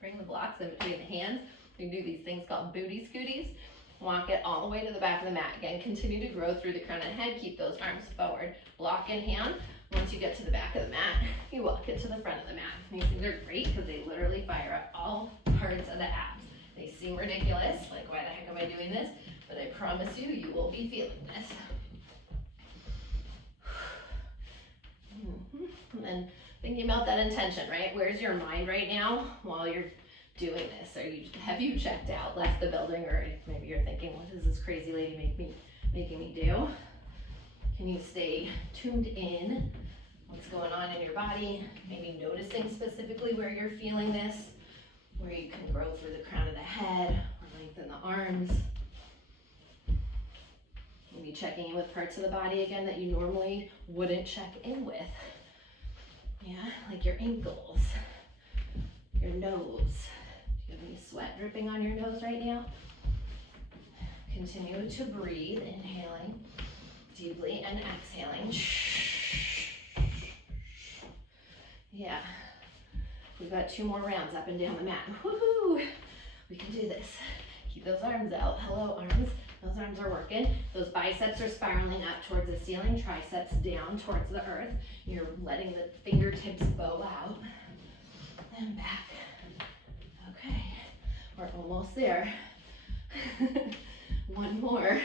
Bring the blocks in between the hands. We do these things called booty scooties. Walk it all the way to the back of the mat. Again, continue to grow through the crown of the head. Keep those arms forward. Block in hand. Once you get to the back of the mat, you walk it to the front of the mat. These things are great because they literally fire up all parts of the abs. They seem ridiculous, like why the heck am I doing this? But I promise you, you will be feeling this. And then thinking about that intention, right? Where's your mind right now while you're doing this? Have you checked out, left the building, or maybe you're thinking, what does this crazy lady making me do? Can you stay tuned in? What's going on in your body? Maybe noticing specifically where you're feeling this, where you can grow through the crown of the head or lengthen the arms. Maybe checking in with parts of the body again that you normally wouldn't check in with. Yeah, like your ankles, your nose. Do you have any sweat dripping on your nose right now? Continue to breathe, inhaling deeply and exhaling. Yeah, we've got 2 more rounds up and down the mat. Woohoo! We can do this. Keep those arms out. Hello, arms. Those arms are working. Those biceps are spiraling up towards the ceiling, triceps down towards the earth. You're letting the fingertips bow out. And back. Okay, we're almost there. 1 more.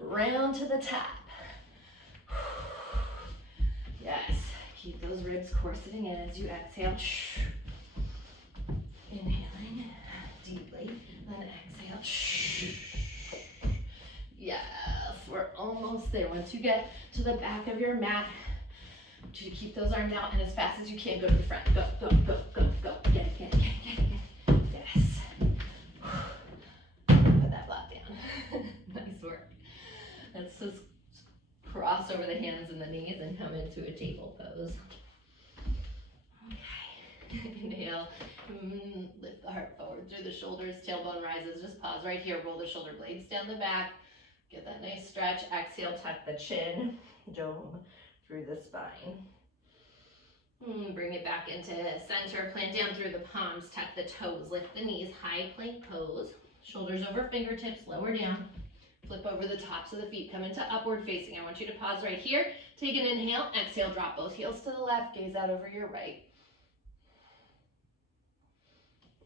Round to the top. Yes, keep those ribs corseting in as you exhale. Inhaling deeply, then exhale. Yes, we're almost there. Once you get to the back of your mat, I want you to keep those arms out, and as fast as you can, go to the front. Go, go, go, go, go. Get it, get it, get it, get it. Yes. Put that block down. Nice work. Let's just cross over the hands and the knees and come into a table pose. Okay. Inhale. Lift the heart forward through the shoulders. Tailbone rises. Just pause right here. Roll the shoulder blades down the back. Get that nice stretch. Exhale, tuck the chin, dome through the spine. Bring it back into center, plant down through the palms, tuck the toes, lift the knees, high plank pose, shoulders over fingertips, lower down, flip over the tops of the feet, come into upward facing. I want you to pause right here, take an inhale, exhale, drop both heels to the left, gaze out over your right.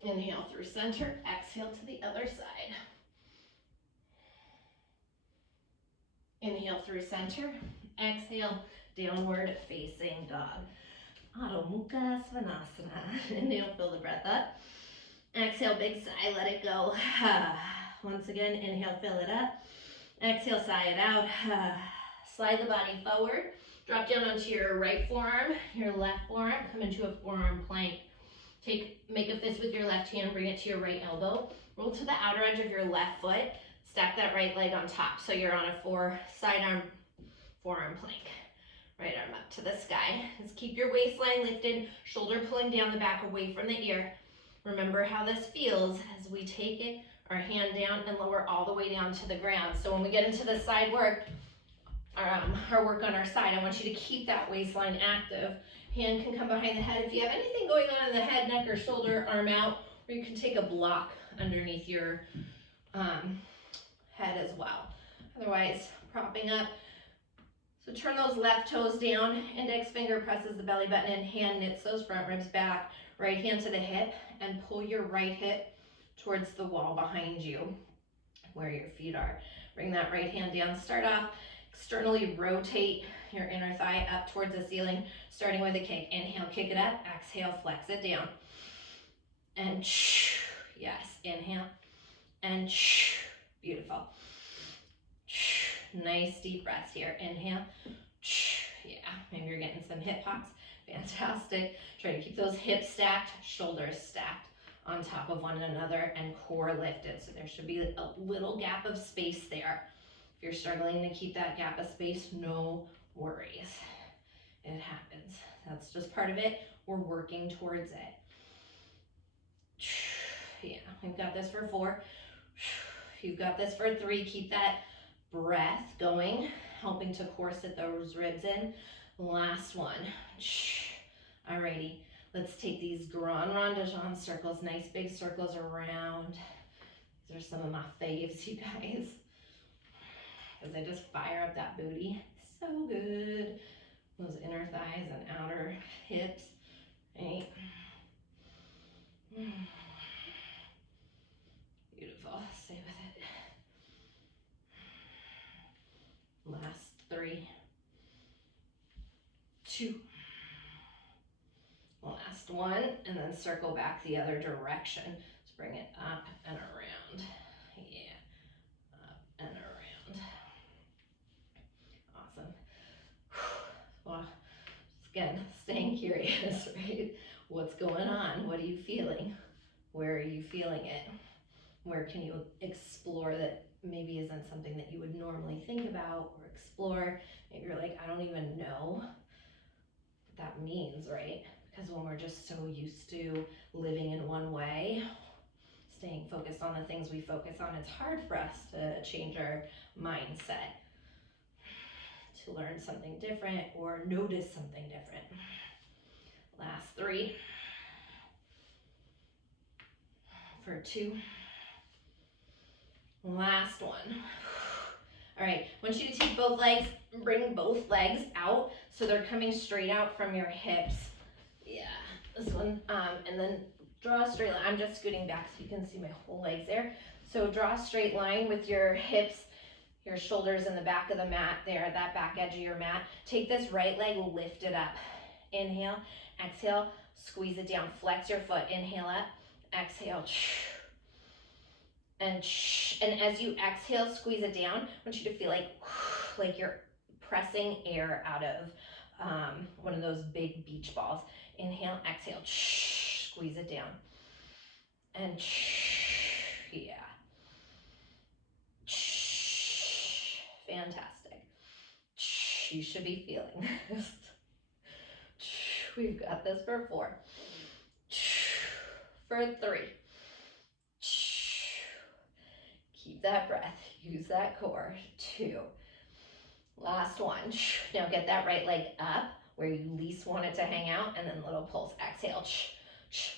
Inhale through center, exhale to the other side. Inhale through center, exhale, downward facing dog. Adho Mukha Svanasana. Inhale, fill the breath up. Exhale, big sigh, let it go. Once again, inhale, fill it up. Exhale, sigh it out. Slide the body forward. Drop down onto your right forearm, your left forearm. Come into a forearm plank. Make a fist with your left hand, bring it to your right elbow. Roll to the outer edge of your left foot. Stack that right leg on top. So you're on a sidearm forearm plank. Right arm up to the sky. Just keep your waistline lifted, shoulder pulling down the back away from the ear. Remember how this feels as we take it, our hand down and lower all the way down to the ground. So when we get into the side work, our work on our side, I want you to keep that waistline active. Hand can come behind the head. If you have anything going on in the head, neck, or shoulder, arm out, or you can take a block underneath your head as well. Otherwise, propping up. So turn those left toes down, index finger presses the belly button in, hand knits those front ribs back, right hand to the hip, and pull your right hip towards the wall behind you, where your feet are. Bring that right hand down. Start off, externally rotate your inner thigh up towards the ceiling, starting with a kick. Inhale, kick it up. Exhale, flex it down. And yes, inhale, and beautiful. Nice deep breaths here. Inhale. Yeah, maybe you're getting some hip pops. Fantastic. Try to keep those hips stacked, shoulders stacked on top of one another, and core lifted. So there should be a little gap of space there. If you're struggling to keep that gap of space, no worries. It happens. That's just part of it. We're working towards it. Yeah, we've got this for 4. You've got this for 3. Keep that breath going, helping to core sit those ribs in. Last one. Alrighty, let's take these grand rondation circles, nice big circles around. These are some of my faves, you guys, because they just fire up that booty. So good. Those inner thighs and outer hips, right? Beautiful. Stay with it. Last 3, 2, last 1, and then circle back the other direction. Just bring it up and around. Yeah, up and around. Awesome. Well, again, staying curious, right? What's going on? What are you feeling? Where are you feeling it? Where can you explore that maybe isn't something that you would normally think about or explore? Maybe you're like, I don't even know what that means, right? Because when we're just so used to living in one way, staying focused on the things we focus on, it's hard for us to change our mindset, to learn something different or notice something different. Last 3 for 2. Last 1. All right, I want you to take both legs and bring both legs out so they're coming straight out from your hips. Yeah, this one, and then draw a straight line. I'm just scooting back so you can see my whole legs there. So draw a straight line with your hips, your shoulders in the back of the mat there, that back edge of your mat. Take this right leg, lift it up. Inhale, exhale, squeeze it down. Flex your foot, inhale up, exhale. And as you exhale, squeeze it down. I want you to feel like you're pressing air out of one of those big beach balls. Inhale, exhale, squeeze it down. And yeah. Fantastic. You should be feeling this. We've got this for 4. For 3. Keep that breath. Use that core. 2. Last 1. Now get that right leg up. where you least want it to hang out, and then little pulse, exhale,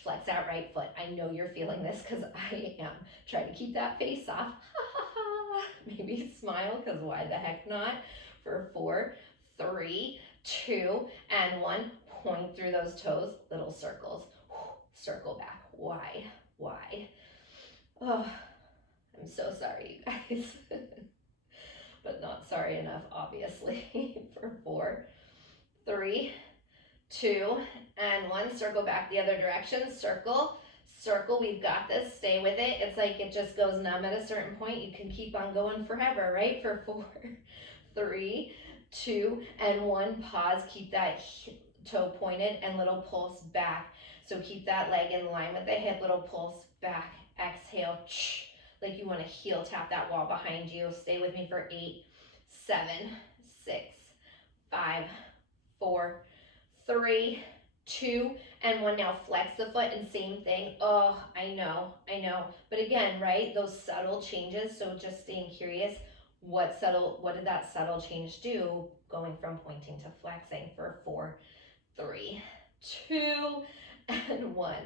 flex that right foot. I know you're feeling this because I am. Try to keep that face off. Maybe smile, because why the heck not? For 4, 3, 2, and 1. Point through those toes, little circles. Circle back. Why? Oh, I'm so sorry, you guys. But not sorry enough, obviously. For 4, 3, 2, and 1. Circle back the other direction. Circle. We've got this. Stay with it. It's like it just goes numb at a certain point. You can keep on going forever, right? For 4, 3, 2, and 1. Pause. Keep that toe pointed and little pulse back. So keep that leg in line with the hip. Little pulse back. Exhale. Like you want to heel tap that wall behind you. Stay with me for 8, 7, 6, 5, 4, 3, 2, and 1. Now flex the foot and same thing. Oh, I know. But again, right, those subtle changes. So just staying curious, what did that subtle change do going from pointing to flexing? For 4, 3, 2, and 1.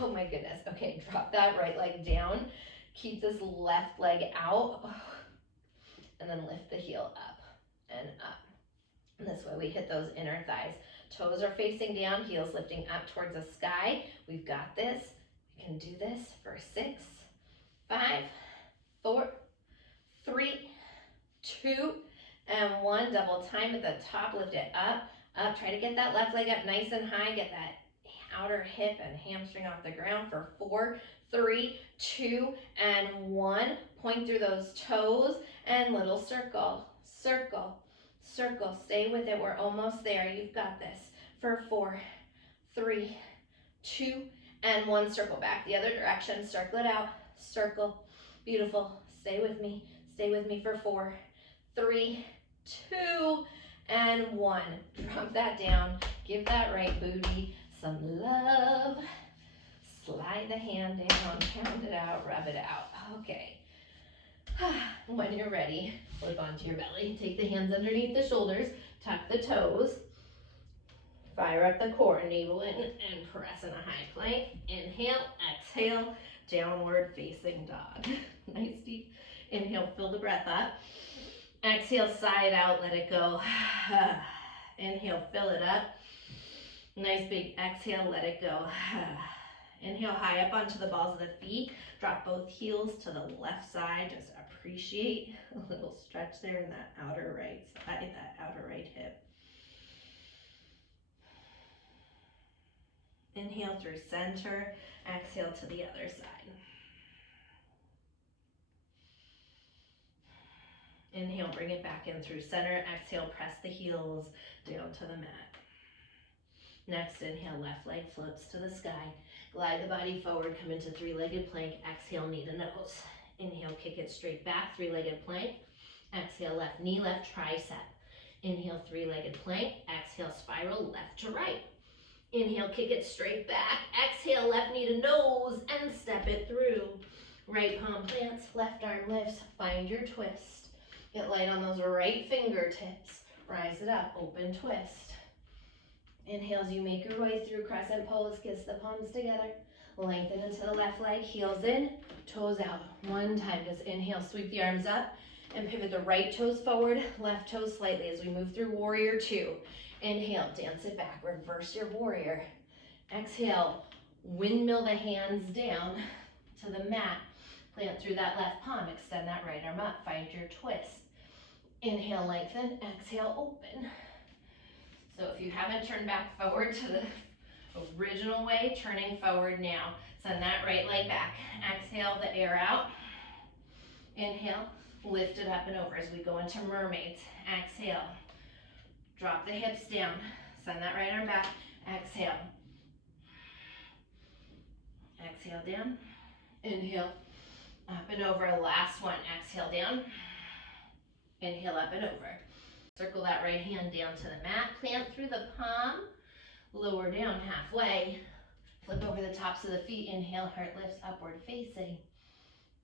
Oh my goodness. Okay, drop that right leg down. Keep this left leg out. And then lift the heel up and up. And this way we hit those inner thighs. Toes are facing down, heels lifting up towards the sky. We've got this. We can do this for 6, 5, 4, 3, 2, and 1. Double time at the top, lift it up. Try to get that left leg up nice and high. Get that outer hip and hamstring off the ground for 4, 3, 2, and 1. Point through those toes and little circle. Stay with it. We're almost there. You've got this. For 4, 3, 2, and 1. Circle back the other direction. Circle it out. Circle. Beautiful. Stay with me for 4, 3, 2, and 1. Drop that down. Give that right booty some love. Slide the hand down, count it out, rub it out. Okay. When you're ready, flip onto your belly. Take the hands underneath the shoulders, tuck the toes, fire up the core, navel in, and press in a high plank. Inhale, exhale, downward facing dog. Nice deep inhale, fill the breath up. Exhale, sigh it out, let it go. Inhale, fill it up. Nice big exhale, let it go. Inhale high up onto the balls of the feet. Drop both heels to the left side. Just appreciate a little stretch there in that outer right side, that outer right hip. Inhale through center. Exhale to the other side. Inhale, bring it back in through center. Exhale, press the heels down to the mat. Next, inhale, left leg flips to the sky. Glide the body forward, come into 3-legged plank. Exhale, knee to nose. Inhale, kick it straight back, 3-legged plank. Exhale, left knee, left tricep. Inhale, 3-legged plank. Exhale, spiral left to right. Inhale, kick it straight back. Exhale, left knee to nose and step it through. Right palm plants, left arm lifts. Find your twist. Get light on those right fingertips. Rise it up, open twist. Inhale as you make your way through crescent pose, kiss the palms together. Lengthen into the left leg, heels in, toes out. One time, just inhale, sweep the arms up and pivot the right toes forward, left toes slightly as we move through warrior 2. Inhale, dance it back, reverse your warrior. Exhale, windmill the hands down to the mat. Plant through that left palm, extend that right arm up, find your twist. Inhale, lengthen, exhale, open. So if you haven't turned back forward to the original way, turning forward now. Send that right leg back. Exhale the air out. Inhale, lift it up and over as we go into mermaids. Exhale, drop the hips down. Send that right arm back. Exhale. Exhale down. Inhale, up and over. Last one. Exhale down. Inhale up and over. Circle that right hand down to the mat, plant through the palm, lower down halfway, flip over the tops of the feet, inhale, heart lifts upward facing,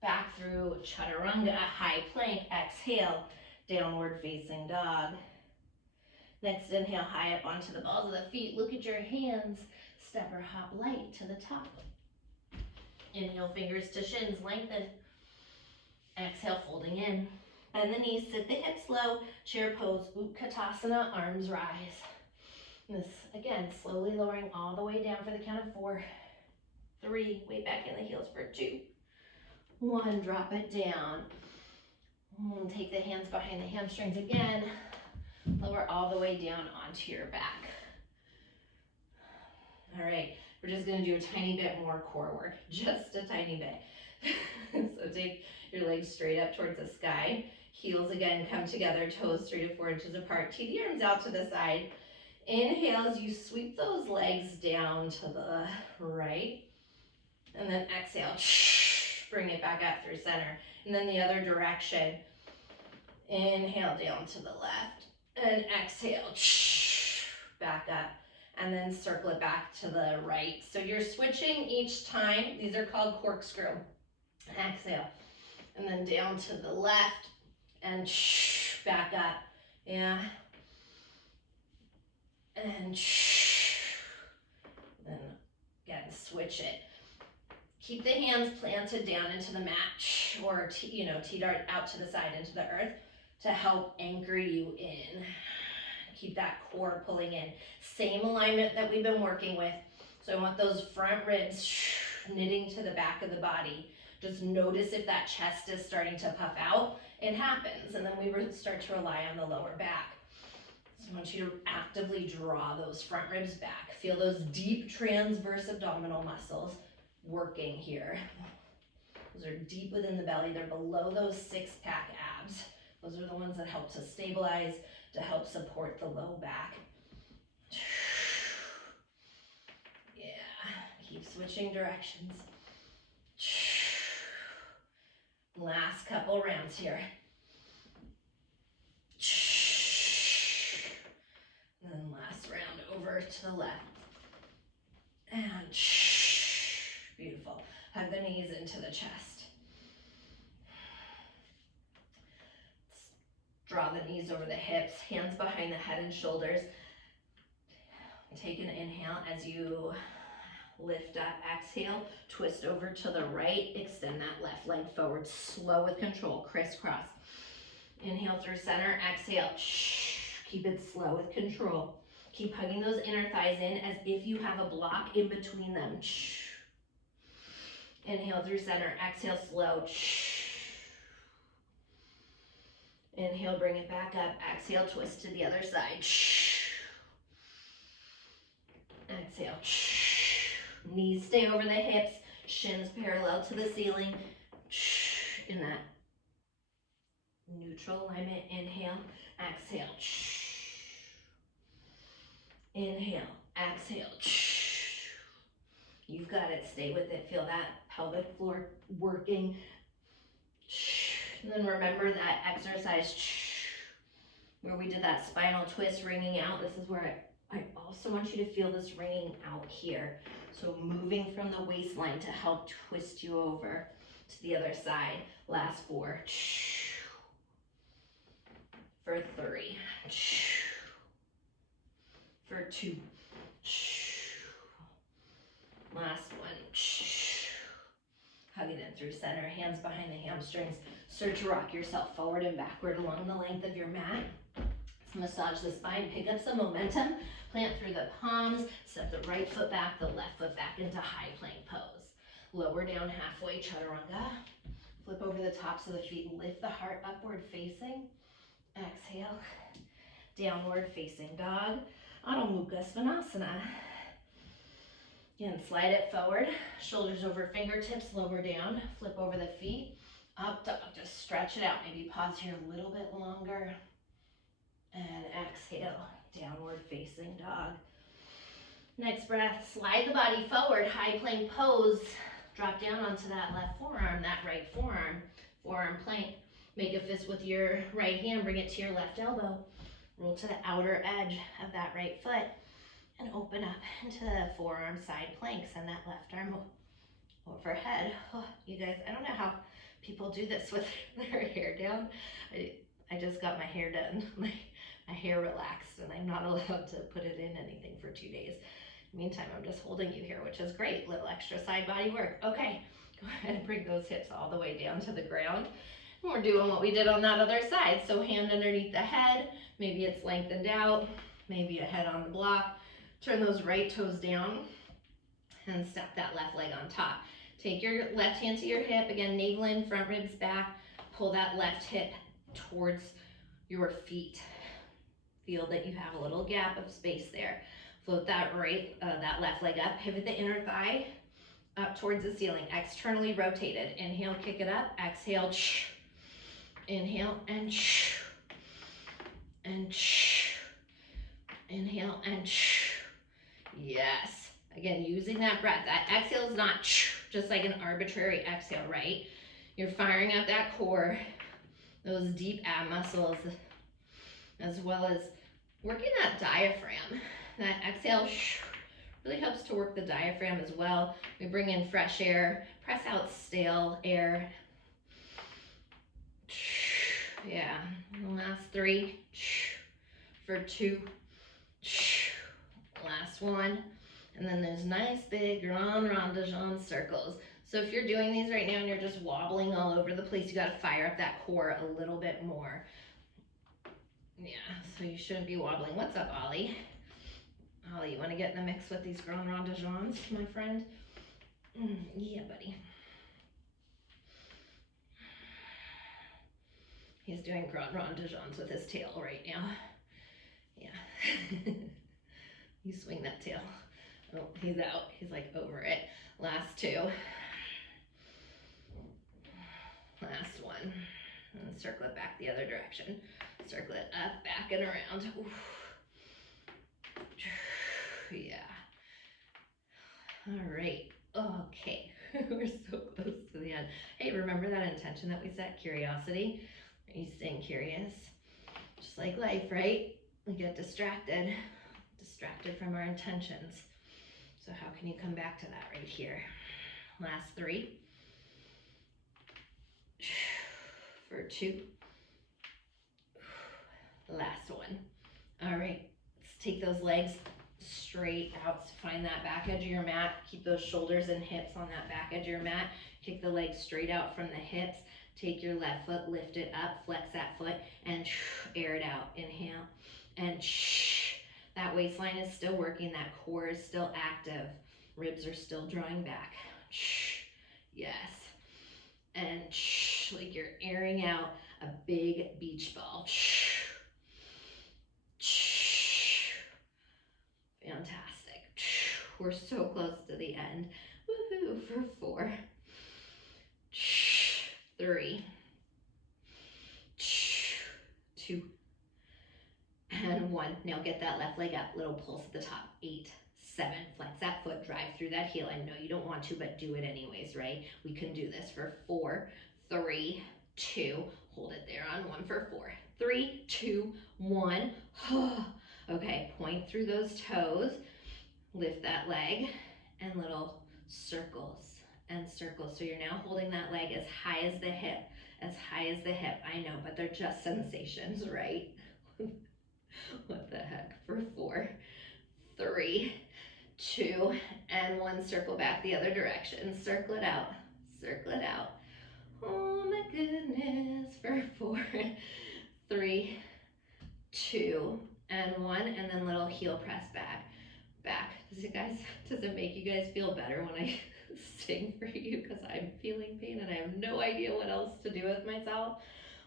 back through chaturanga, high plank, exhale, downward facing dog. Next inhale, high up onto the balls of the feet. Look at your hands. Step or hop light to the top. Inhale, fingers to shins, lengthen. Exhale, folding in. Bend the knees, sit the hips low. Chair pose, Utkatasana, arms rise. This, again, slowly lowering all the way down for the count of 4, 3, weight back in the heels for 2, 1, drop it down. Take the hands behind the hamstrings again. Lower all the way down onto your back. All right, we're just gonna do a tiny bit more core work, just a tiny bit. So take your legs straight up towards the sky. Heels again come together, toes 3 to 4 inches apart. Tee the arms out to the side. Inhale as you sweep those legs down to the right. And then exhale, bring it back up through center. And then the other direction. Inhale down to the left. And exhale, back up. And then circle it back to the right. So you're switching each time. These are called corkscrew. Exhale. And then down to the left. And back up. Yeah. And then again, switch it. Keep the hands planted down into the mat or teed out to the side into the earth to help anchor you in. Keep that core pulling in. Same alignment that we've been working with. So I want those front ribs knitting to the back of the body. Just notice if that chest is starting to puff out. It happens, and then we start to rely on the lower back. So I want you to actively draw those front ribs back. Feel those deep transverse abdominal muscles working here. Those are deep within the belly. They're below those 6-pack abs. Those are the ones that help to stabilize, to help support the low back. Yeah, keep switching directions. Last couple rounds here. And then last round over to the left. And beautiful. Hug the knees into the chest. Draw the knees over the hips, hands behind the head and shoulders. Take an inhale as you lift up, exhale, twist over to the right, extend that left leg forward, slow with control, crisscross. Inhale through center, exhale, keep it slow with control. Keep hugging those inner thighs in as if you have a block in between them. Inhale through center, exhale, slow. Inhale, bring it back up, exhale, twist to the other side. Exhale. Knees stay over the hips, shins parallel to the ceiling. In that neutral alignment, inhale, exhale. Inhale, exhale. You've got it, stay with it. Feel that pelvic floor working. And then remember that exercise where we did that spinal twist ringing out. This is where I also want you to feel this ringing out here. So moving from the waistline to help twist you over to the other side. Last 4. For 3. For 2. Last 1. Hugging it through center, hands behind the hamstrings. Start to rock yourself forward and backward along the length of your mat. Massage the spine, pick up some momentum, plant through the palms, step the right foot back, the left foot back into high plank pose. Lower down halfway, chaturanga. Flip over the tops of the feet, lift the heart upward facing. Exhale, downward facing dog, Adho Mukha Svanasana. Again, slide it forward, shoulders over fingertips, lower down, flip over the feet, up dog, just stretch it out, maybe pause here a little bit longer. And exhale, downward facing dog. Next breath, slide the body forward, high plank pose. Drop down onto that left forearm, that right forearm. Forearm plank. Make a fist with your right hand, bring it to your left elbow. Roll to the outer edge of that right foot. And open up into the forearm side plank. Send that left arm overhead. Oh, you guys, I don't know how people do this with their hair down. I just got my hair done. a hair relaxed, and I'm not allowed to put it in anything for 2 days. Meantime, I'm just holding you here, which is great. Little extra side body work. Okay, go ahead and bring those hips all the way down to the ground. And we're doing what we did on that other side. So hand underneath the head, maybe it's lengthened out, maybe a head on the block. Turn those right toes down and step that left leg on top. Take your left hand to your hip, again, navel in, front ribs back. Pull that left hip towards your feet. Feel that you have a little gap of space there. Float that that left leg up, pivot the inner thigh up towards the ceiling, externally rotated. Inhale, kick it up, exhale, inhale, and inhale, and yes. Again, using that breath. That exhale is not just like an arbitrary exhale, right? You're firing up that core, those deep ab muscles, as well as working that diaphragm. That exhale really helps to work the diaphragm as well. We bring in fresh air, press out stale air. Yeah, last 3 for 2. Last 1. And then there's nice big grand rond de jambe circles. So if you're doing these right now and you're just wobbling all over the place, you got to fire up that core a little bit more. Yeah, so you shouldn't be wobbling. What's up, Ollie? Ollie, you want to get in the mix with these grand rond de jambes, my friend? Yeah, buddy. He's doing grand rond de jambes with his tail right now. Yeah. You swing that tail. Oh, he's out. He's like over it. Last 2. Last 1. And circle it back the other direction. Circle it up, back, and around. Oof. Yeah. All right. Okay. We're so close to the end. Hey, remember that intention that we set? Curiosity. Are you staying curious? Just like life, right? We get distracted from our intentions. So how can you come back to that right here? Last 3. For 2. Last 1. All right, let's take those legs straight out. Find that back edge of your mat. Keep those shoulders and hips on that back edge of your mat. Kick the legs straight out from the hips. Take your left foot, lift it up, flex that foot, and air it out. Inhale, and that waistline is still working. That core is still active. Ribs are still drawing back. Yes. And like you're airing out a big beach ball. Fantastic. We're so close to the end. Woohoo, for 4. 3. 2. And 1. Now get that left leg up. Little pulse at the top. 8. 7. Flex that foot. Drive through that heel. I know you don't want to, but do it anyways, right? We can do this for 4. 3, 2. Hold it there on 1 for 4. 3, 2, 1. Okay, point through those toes. Lift that leg and little circles and circles. So you're now holding that leg as high as the hip. As high as the hip. I know, but they're just sensations, right? What the heck? For 4, 3, 2, and 1. Circle back the other direction. Circle it out. Circle it out. Oh my goodness. For 4, 3, 2, and 1. And then little heel press back. Back. Does it make you guys feel better when I sing for you? Because I'm feeling pain and I have no idea what else to do with myself.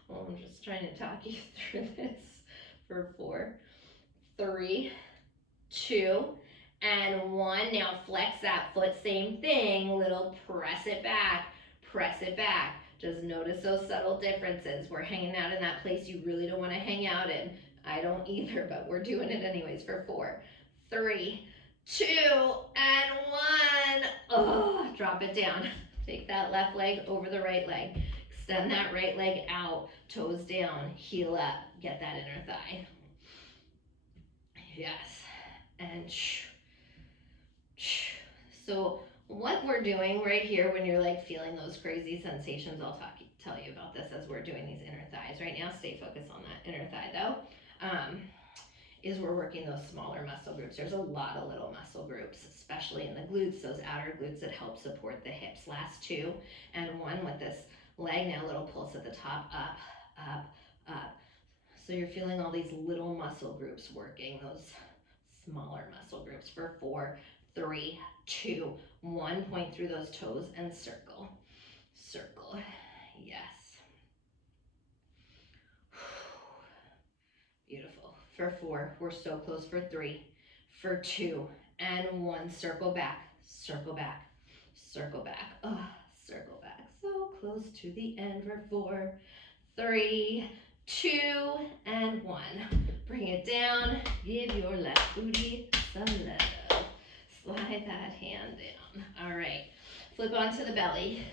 Well, I'm just trying to talk you through this. For 4, 3, 2, and 1. Now flex that foot, same thing, little press it back, Just notice those subtle differences. We're hanging out in that place you really don't want to hang out in. I don't either, but we're doing it anyways. For 4, 3, 2, and 1. Oh, drop it down. Take that left leg over the right leg. Extend that right leg out, toes down, heel up, get that inner thigh. Yes, and so what we're doing right here when you're like feeling those crazy sensations, I'll tell you about this as we're doing these inner thighs. Right now, stay focused on that inner thigh though. is we're working those smaller muscle groups. There's a lot of little muscle groups, especially in the glutes, those outer glutes that help support the hips. Last 2 and 1 with this leg now, little pulse at the top, up, up, up. So you're feeling all these little muscle groups working, those smaller muscle groups for 4, 3, 2, 1. Point through those toes and circle, circle, yes. Beautiful. For 4, we're so close. For 3, for 2, and 1. Circle back, circle back, circle back. Oh, circle back. So close to the end for 4, 3, 2, and 1. Bring it down. Give your left booty some love. Slide that hand down. All right. Flip onto the belly.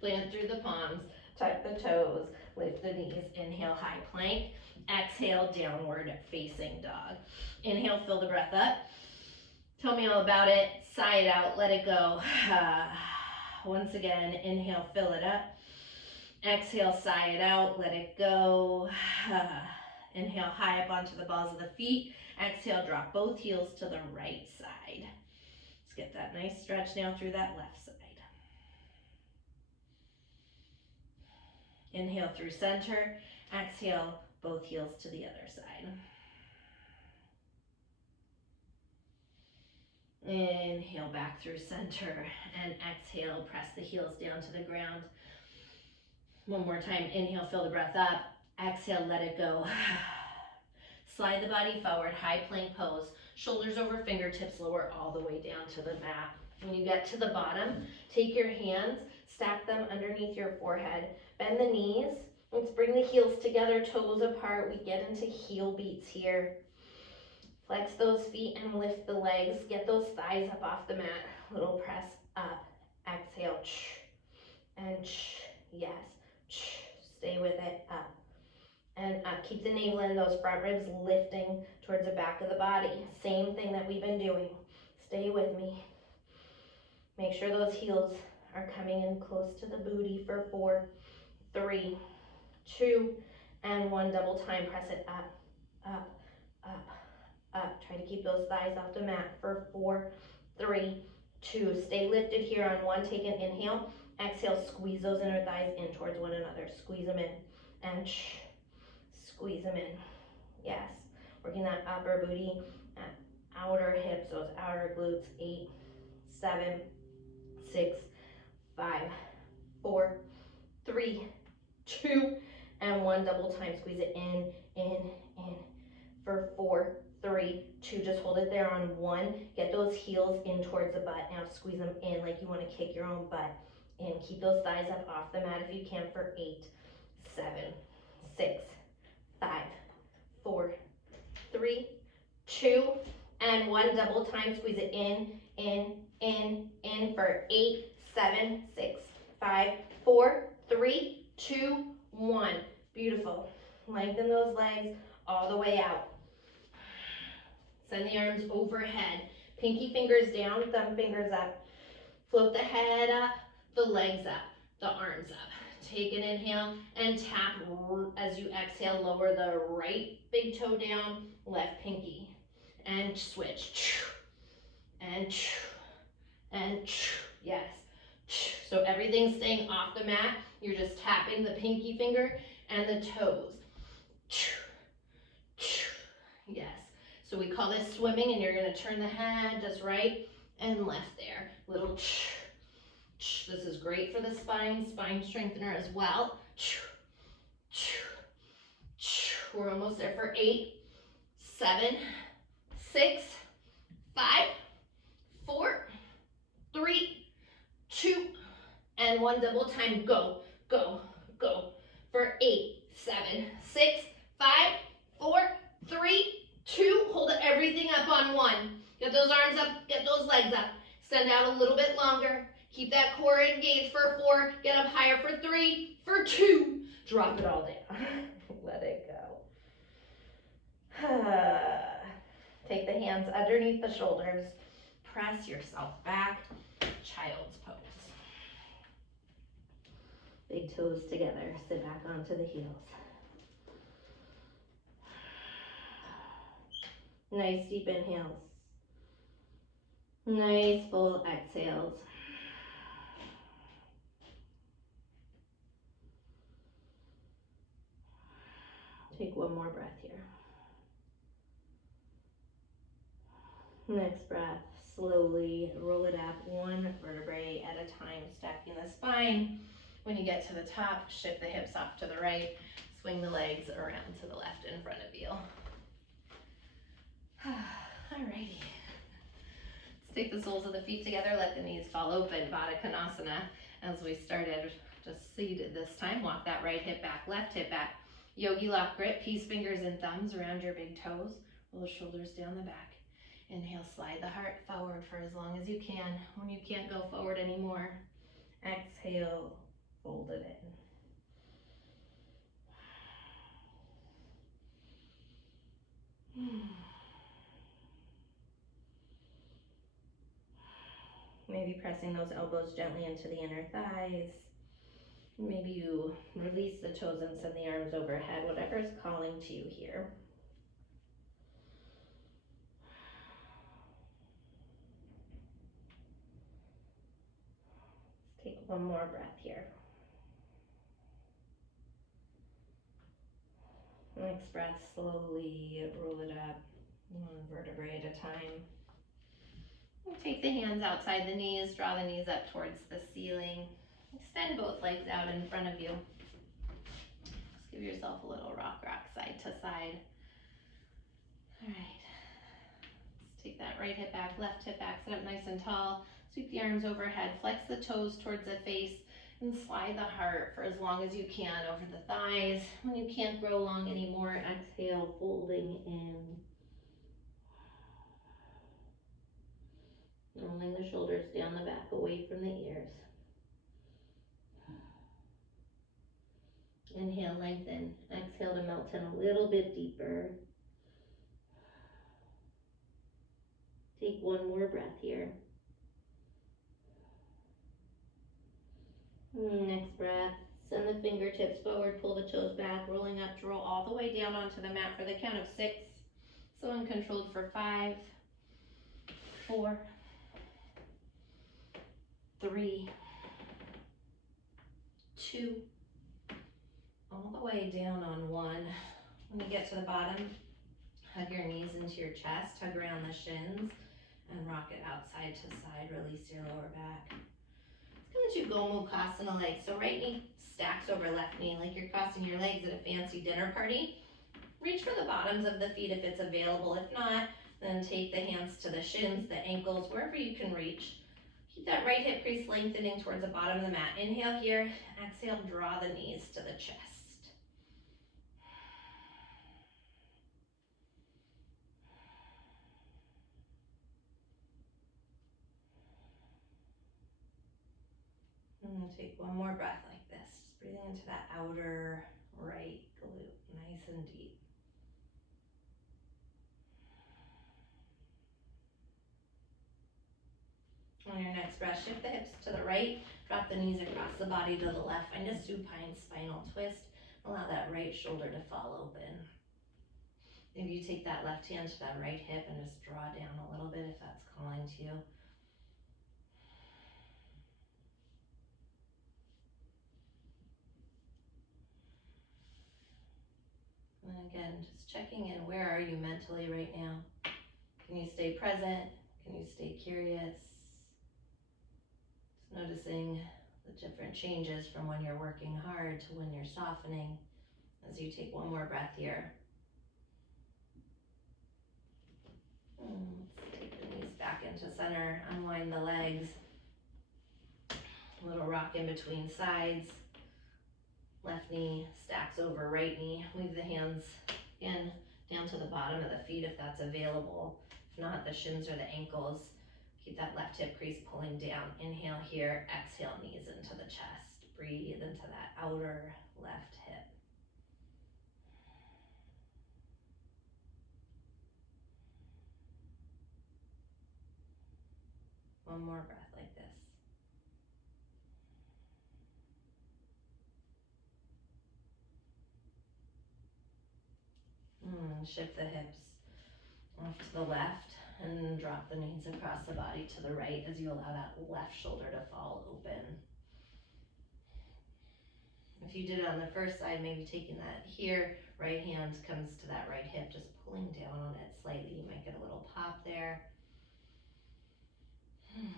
Plant through the palms. Tuck the toes. Lift the knees. Inhale, high plank. Exhale, downward facing dog. Inhale, fill the breath up. Tell me all about it. Sigh it out. Let it go. Once again, inhale, fill it up. Exhale, sigh it out. Let it go. Inhale, high up onto the balls of the feet. Exhale, drop both heels to the right side. Let's get that nice stretch now through that left side. Inhale through center. Exhale, both heels to the other side. Inhale back through center and exhale, press the heels down to the ground. One more time, inhale, fill the breath up. Exhale, let it go. Slide the body forward, high plank pose. Shoulders over fingertips, lower all the way down to the mat. When you get to the bottom, take your hands, stack them underneath your forehead. Bend the knees. Let's bring the heels together, toes apart. We get into heel beats here. Flex those feet and lift the legs. Get those thighs up off the mat. Little press up. Exhale. And yes. Stay with it. Up and up. Keep the navel in, those front ribs lifting towards the back of the body. Same thing that we've been doing. Stay with me. Make sure those heels are coming in close to the booty for 4, 3, 2, and 1. Double time. Press it up, up, up, up. Try to keep those thighs off the mat for 4, 3, 2. Stay lifted here on 1. Take an inhale. Exhale, squeeze those inner thighs in towards one another. Squeeze them in and squeeze them in. Yes. Working that upper booty, outer hips, those outer glutes. 8, 7, 6, 5, 4, 3, 2, and 1. Double time. Squeeze it in for 4, 3, 2. Just hold it there on 1. Get those heels in towards the butt. Now squeeze them in like you want to kick your own butt. And keep those thighs up off the mat if you can for 8, 7, 6, 5, 4, 3, 2, and 1. Double time. Squeeze it in for 8, 7, 6, 5, 4, 3, 2, 1. Beautiful. Lengthen those legs all the way out. Send the arms overhead. Pinky fingers down, thumb fingers up. Float the head up, the legs up, the arms up. Take an inhale and tap as you exhale. Lower the right big toe down, left pinky. And switch. And yes. So everything's staying off the mat. You're just tapping the pinky finger and the toes. Yes. So we call this swimming, and you're going to turn the head just right and left there. Little This is great for the spine strengthener as well. We're almost there for 8, 7, 6, 5, 4, 3, 2, and 1. Double time. Go, go, go. For 8, 7, 6, 5, 4, 3, 2. Hold everything up on 1. Get those arms up, get those legs up. Extend out a little bit longer. Keep that core engaged for 4. Get up higher for 3, for 2. Drop it all down. Let it go. Take the hands underneath the shoulders. Press yourself back. Child's pose. Big toes together. Sit back onto the heels. Nice deep inhales. Nice full exhales. Take one more breath here. Next breath, slowly roll it up one vertebrae at a time, stacking the spine. When you get to the top, shift the hips off to the right, swing the legs around to the left in front of you. Alrighty. Let's take the soles of the feet together, let the knees fall open, Baddha Konasana. As we started, just seated this time, walk that right hip back, left hip back. Yogi lock grip, peace fingers and thumbs around your big toes. Roll the shoulders down the back. Inhale, slide the heart forward for as long as you can. When you can't go forward anymore, exhale, fold it in. Maybe pressing those elbows gently into the inner thighs. Maybe you release the toes and send the arms overhead, whatever is calling to you here. Let's take one more breath here. Next breath, slowly roll it up, one vertebrae at a time. Take the hands outside the knees, draw the knees up towards the ceiling. Extend both legs out in front of you. Just give yourself a little rock side to side. All right. Let's take that right hip back, left hip back, sit up nice and tall. Sweep the arms overhead, flex the toes towards the face, and slide the heart for as long as you can over the thighs. When you can't grow long anymore, exhale, folding in. Rolling the shoulders down the back, away from the ears. Inhale, lengthen. Exhale to melt in a little bit deeper. Take one more breath here. Next breath. Send the fingertips forward, pull the toes back, rolling up, draw all the way down onto the mat for the count of 6. So uncontrolled for 5, 4, 3, 2, all the way down on 1. When you get to the bottom, hug your knees into your chest, hug around the shins, and rock it out side to side. Release your lower back. Let's come to Gomukhasana legs. So right knee stacks over left knee like you're crossing your legs at a fancy dinner party. Reach for the bottoms of the feet if it's available. If not, then take the hands to the shins, the ankles, wherever you can reach. Keep that right hip crease lengthening towards the bottom of the mat. Inhale here, exhale, draw the knees to the chest. And take one more breath like this. Just breathing into that outer right glute, nice and deep. On your next breath, shift the hips to the right, drop the knees across the body to the left. Find a supine spinal twist. Allow that right shoulder to fall open. Maybe you take that left hand to that right hip and just draw down a little bit if that's calling to you. And again, just checking in, where are you mentally right now? Can you stay present? Can you stay curious? Just noticing the different changes from when you're working hard to when you're softening as you take one more breath here. Let's take the knees back into center, unwind the legs. A little rock in between sides. Left knee stacks over right knee. Leave the hands in down to the bottom of the feet if that's available. If not, the shins or the ankles. Keep that left hip crease pulling down. Inhale here, exhale, knees into the chest. Breathe into that outer left hip. One more breath like this. Shift the hips Off to the left, and drop the knees across the body to the right as you allow that left shoulder to fall open. If you did it on the first side, maybe taking that here, right hand comes to that right hip, just pulling down on it slightly. You might get a little pop there. You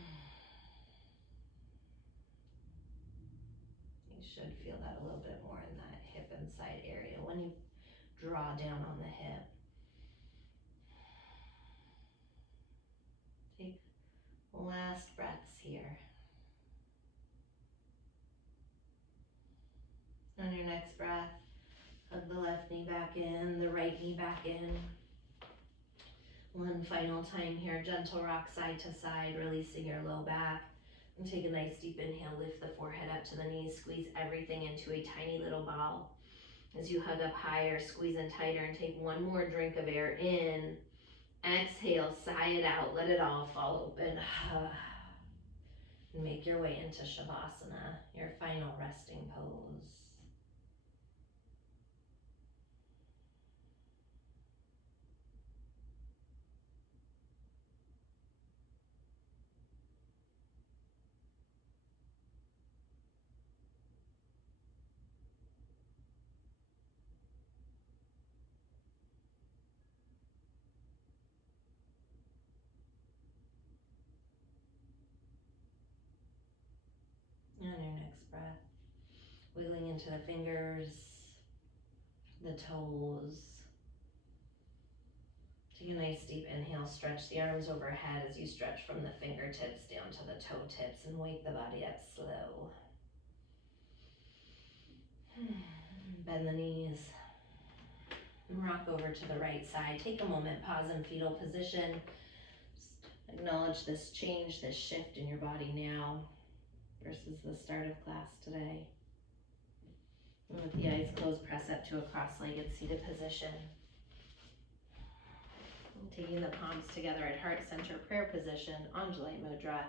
should feel that a little bit more in that hip and side area when you draw down on the hip. Take last breaths here. On your next breath, hug the left knee back in, the right knee back in. One final time here, gentle rock side to side, releasing your low back. And take a nice deep inhale, lift the forehead up to the knees, squeeze everything into a tiny little ball. As you hug up higher, squeeze in tighter, and take one more drink of air in. Exhale, sigh it out, let it all fall open. And make your way into Shavasana, your final resting pose. And on your next breath, wiggling into the fingers, the toes. Take a nice deep inhale, stretch the arms overhead as you stretch from the fingertips down to the toe tips, and wake the body up slow. Bend the knees and rock over to the right side. Take a moment, pause in fetal position. Just acknowledge this change, this shift in your body now versus the start of class today. And with the eyes closed, press up to a cross-legged seated position. And taking the palms together at heart center prayer position, Anjali Mudra.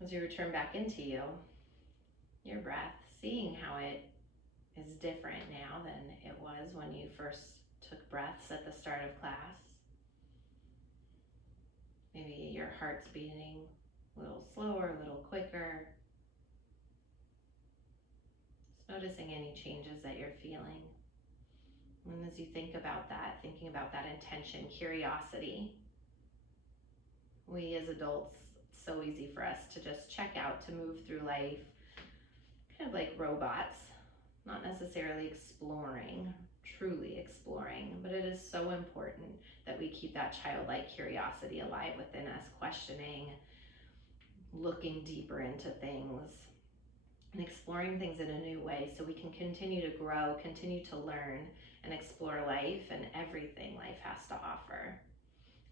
As you return back into your breath, seeing how it is different now than it was when you first took breaths at the start of class. Maybe your heart's beating a little slower, a little quicker. Just noticing any changes that you're feeling. And as you think about that, thinking about that intention, curiosity, we as adults, it's so easy for us to just check out, to move through life, kind of like robots, not necessarily exploring, truly exploring, but it is so important that we keep that childlike curiosity alive within us, questioning, looking deeper into things, and exploring things in a new way so we can continue to grow, continue to learn, and explore life and everything life has to offer.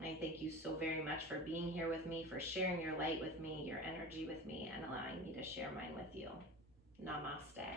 I thank you so very much for being here with me, for sharing your light with me, your energy with me, and allowing me to share mine with you. Namaste.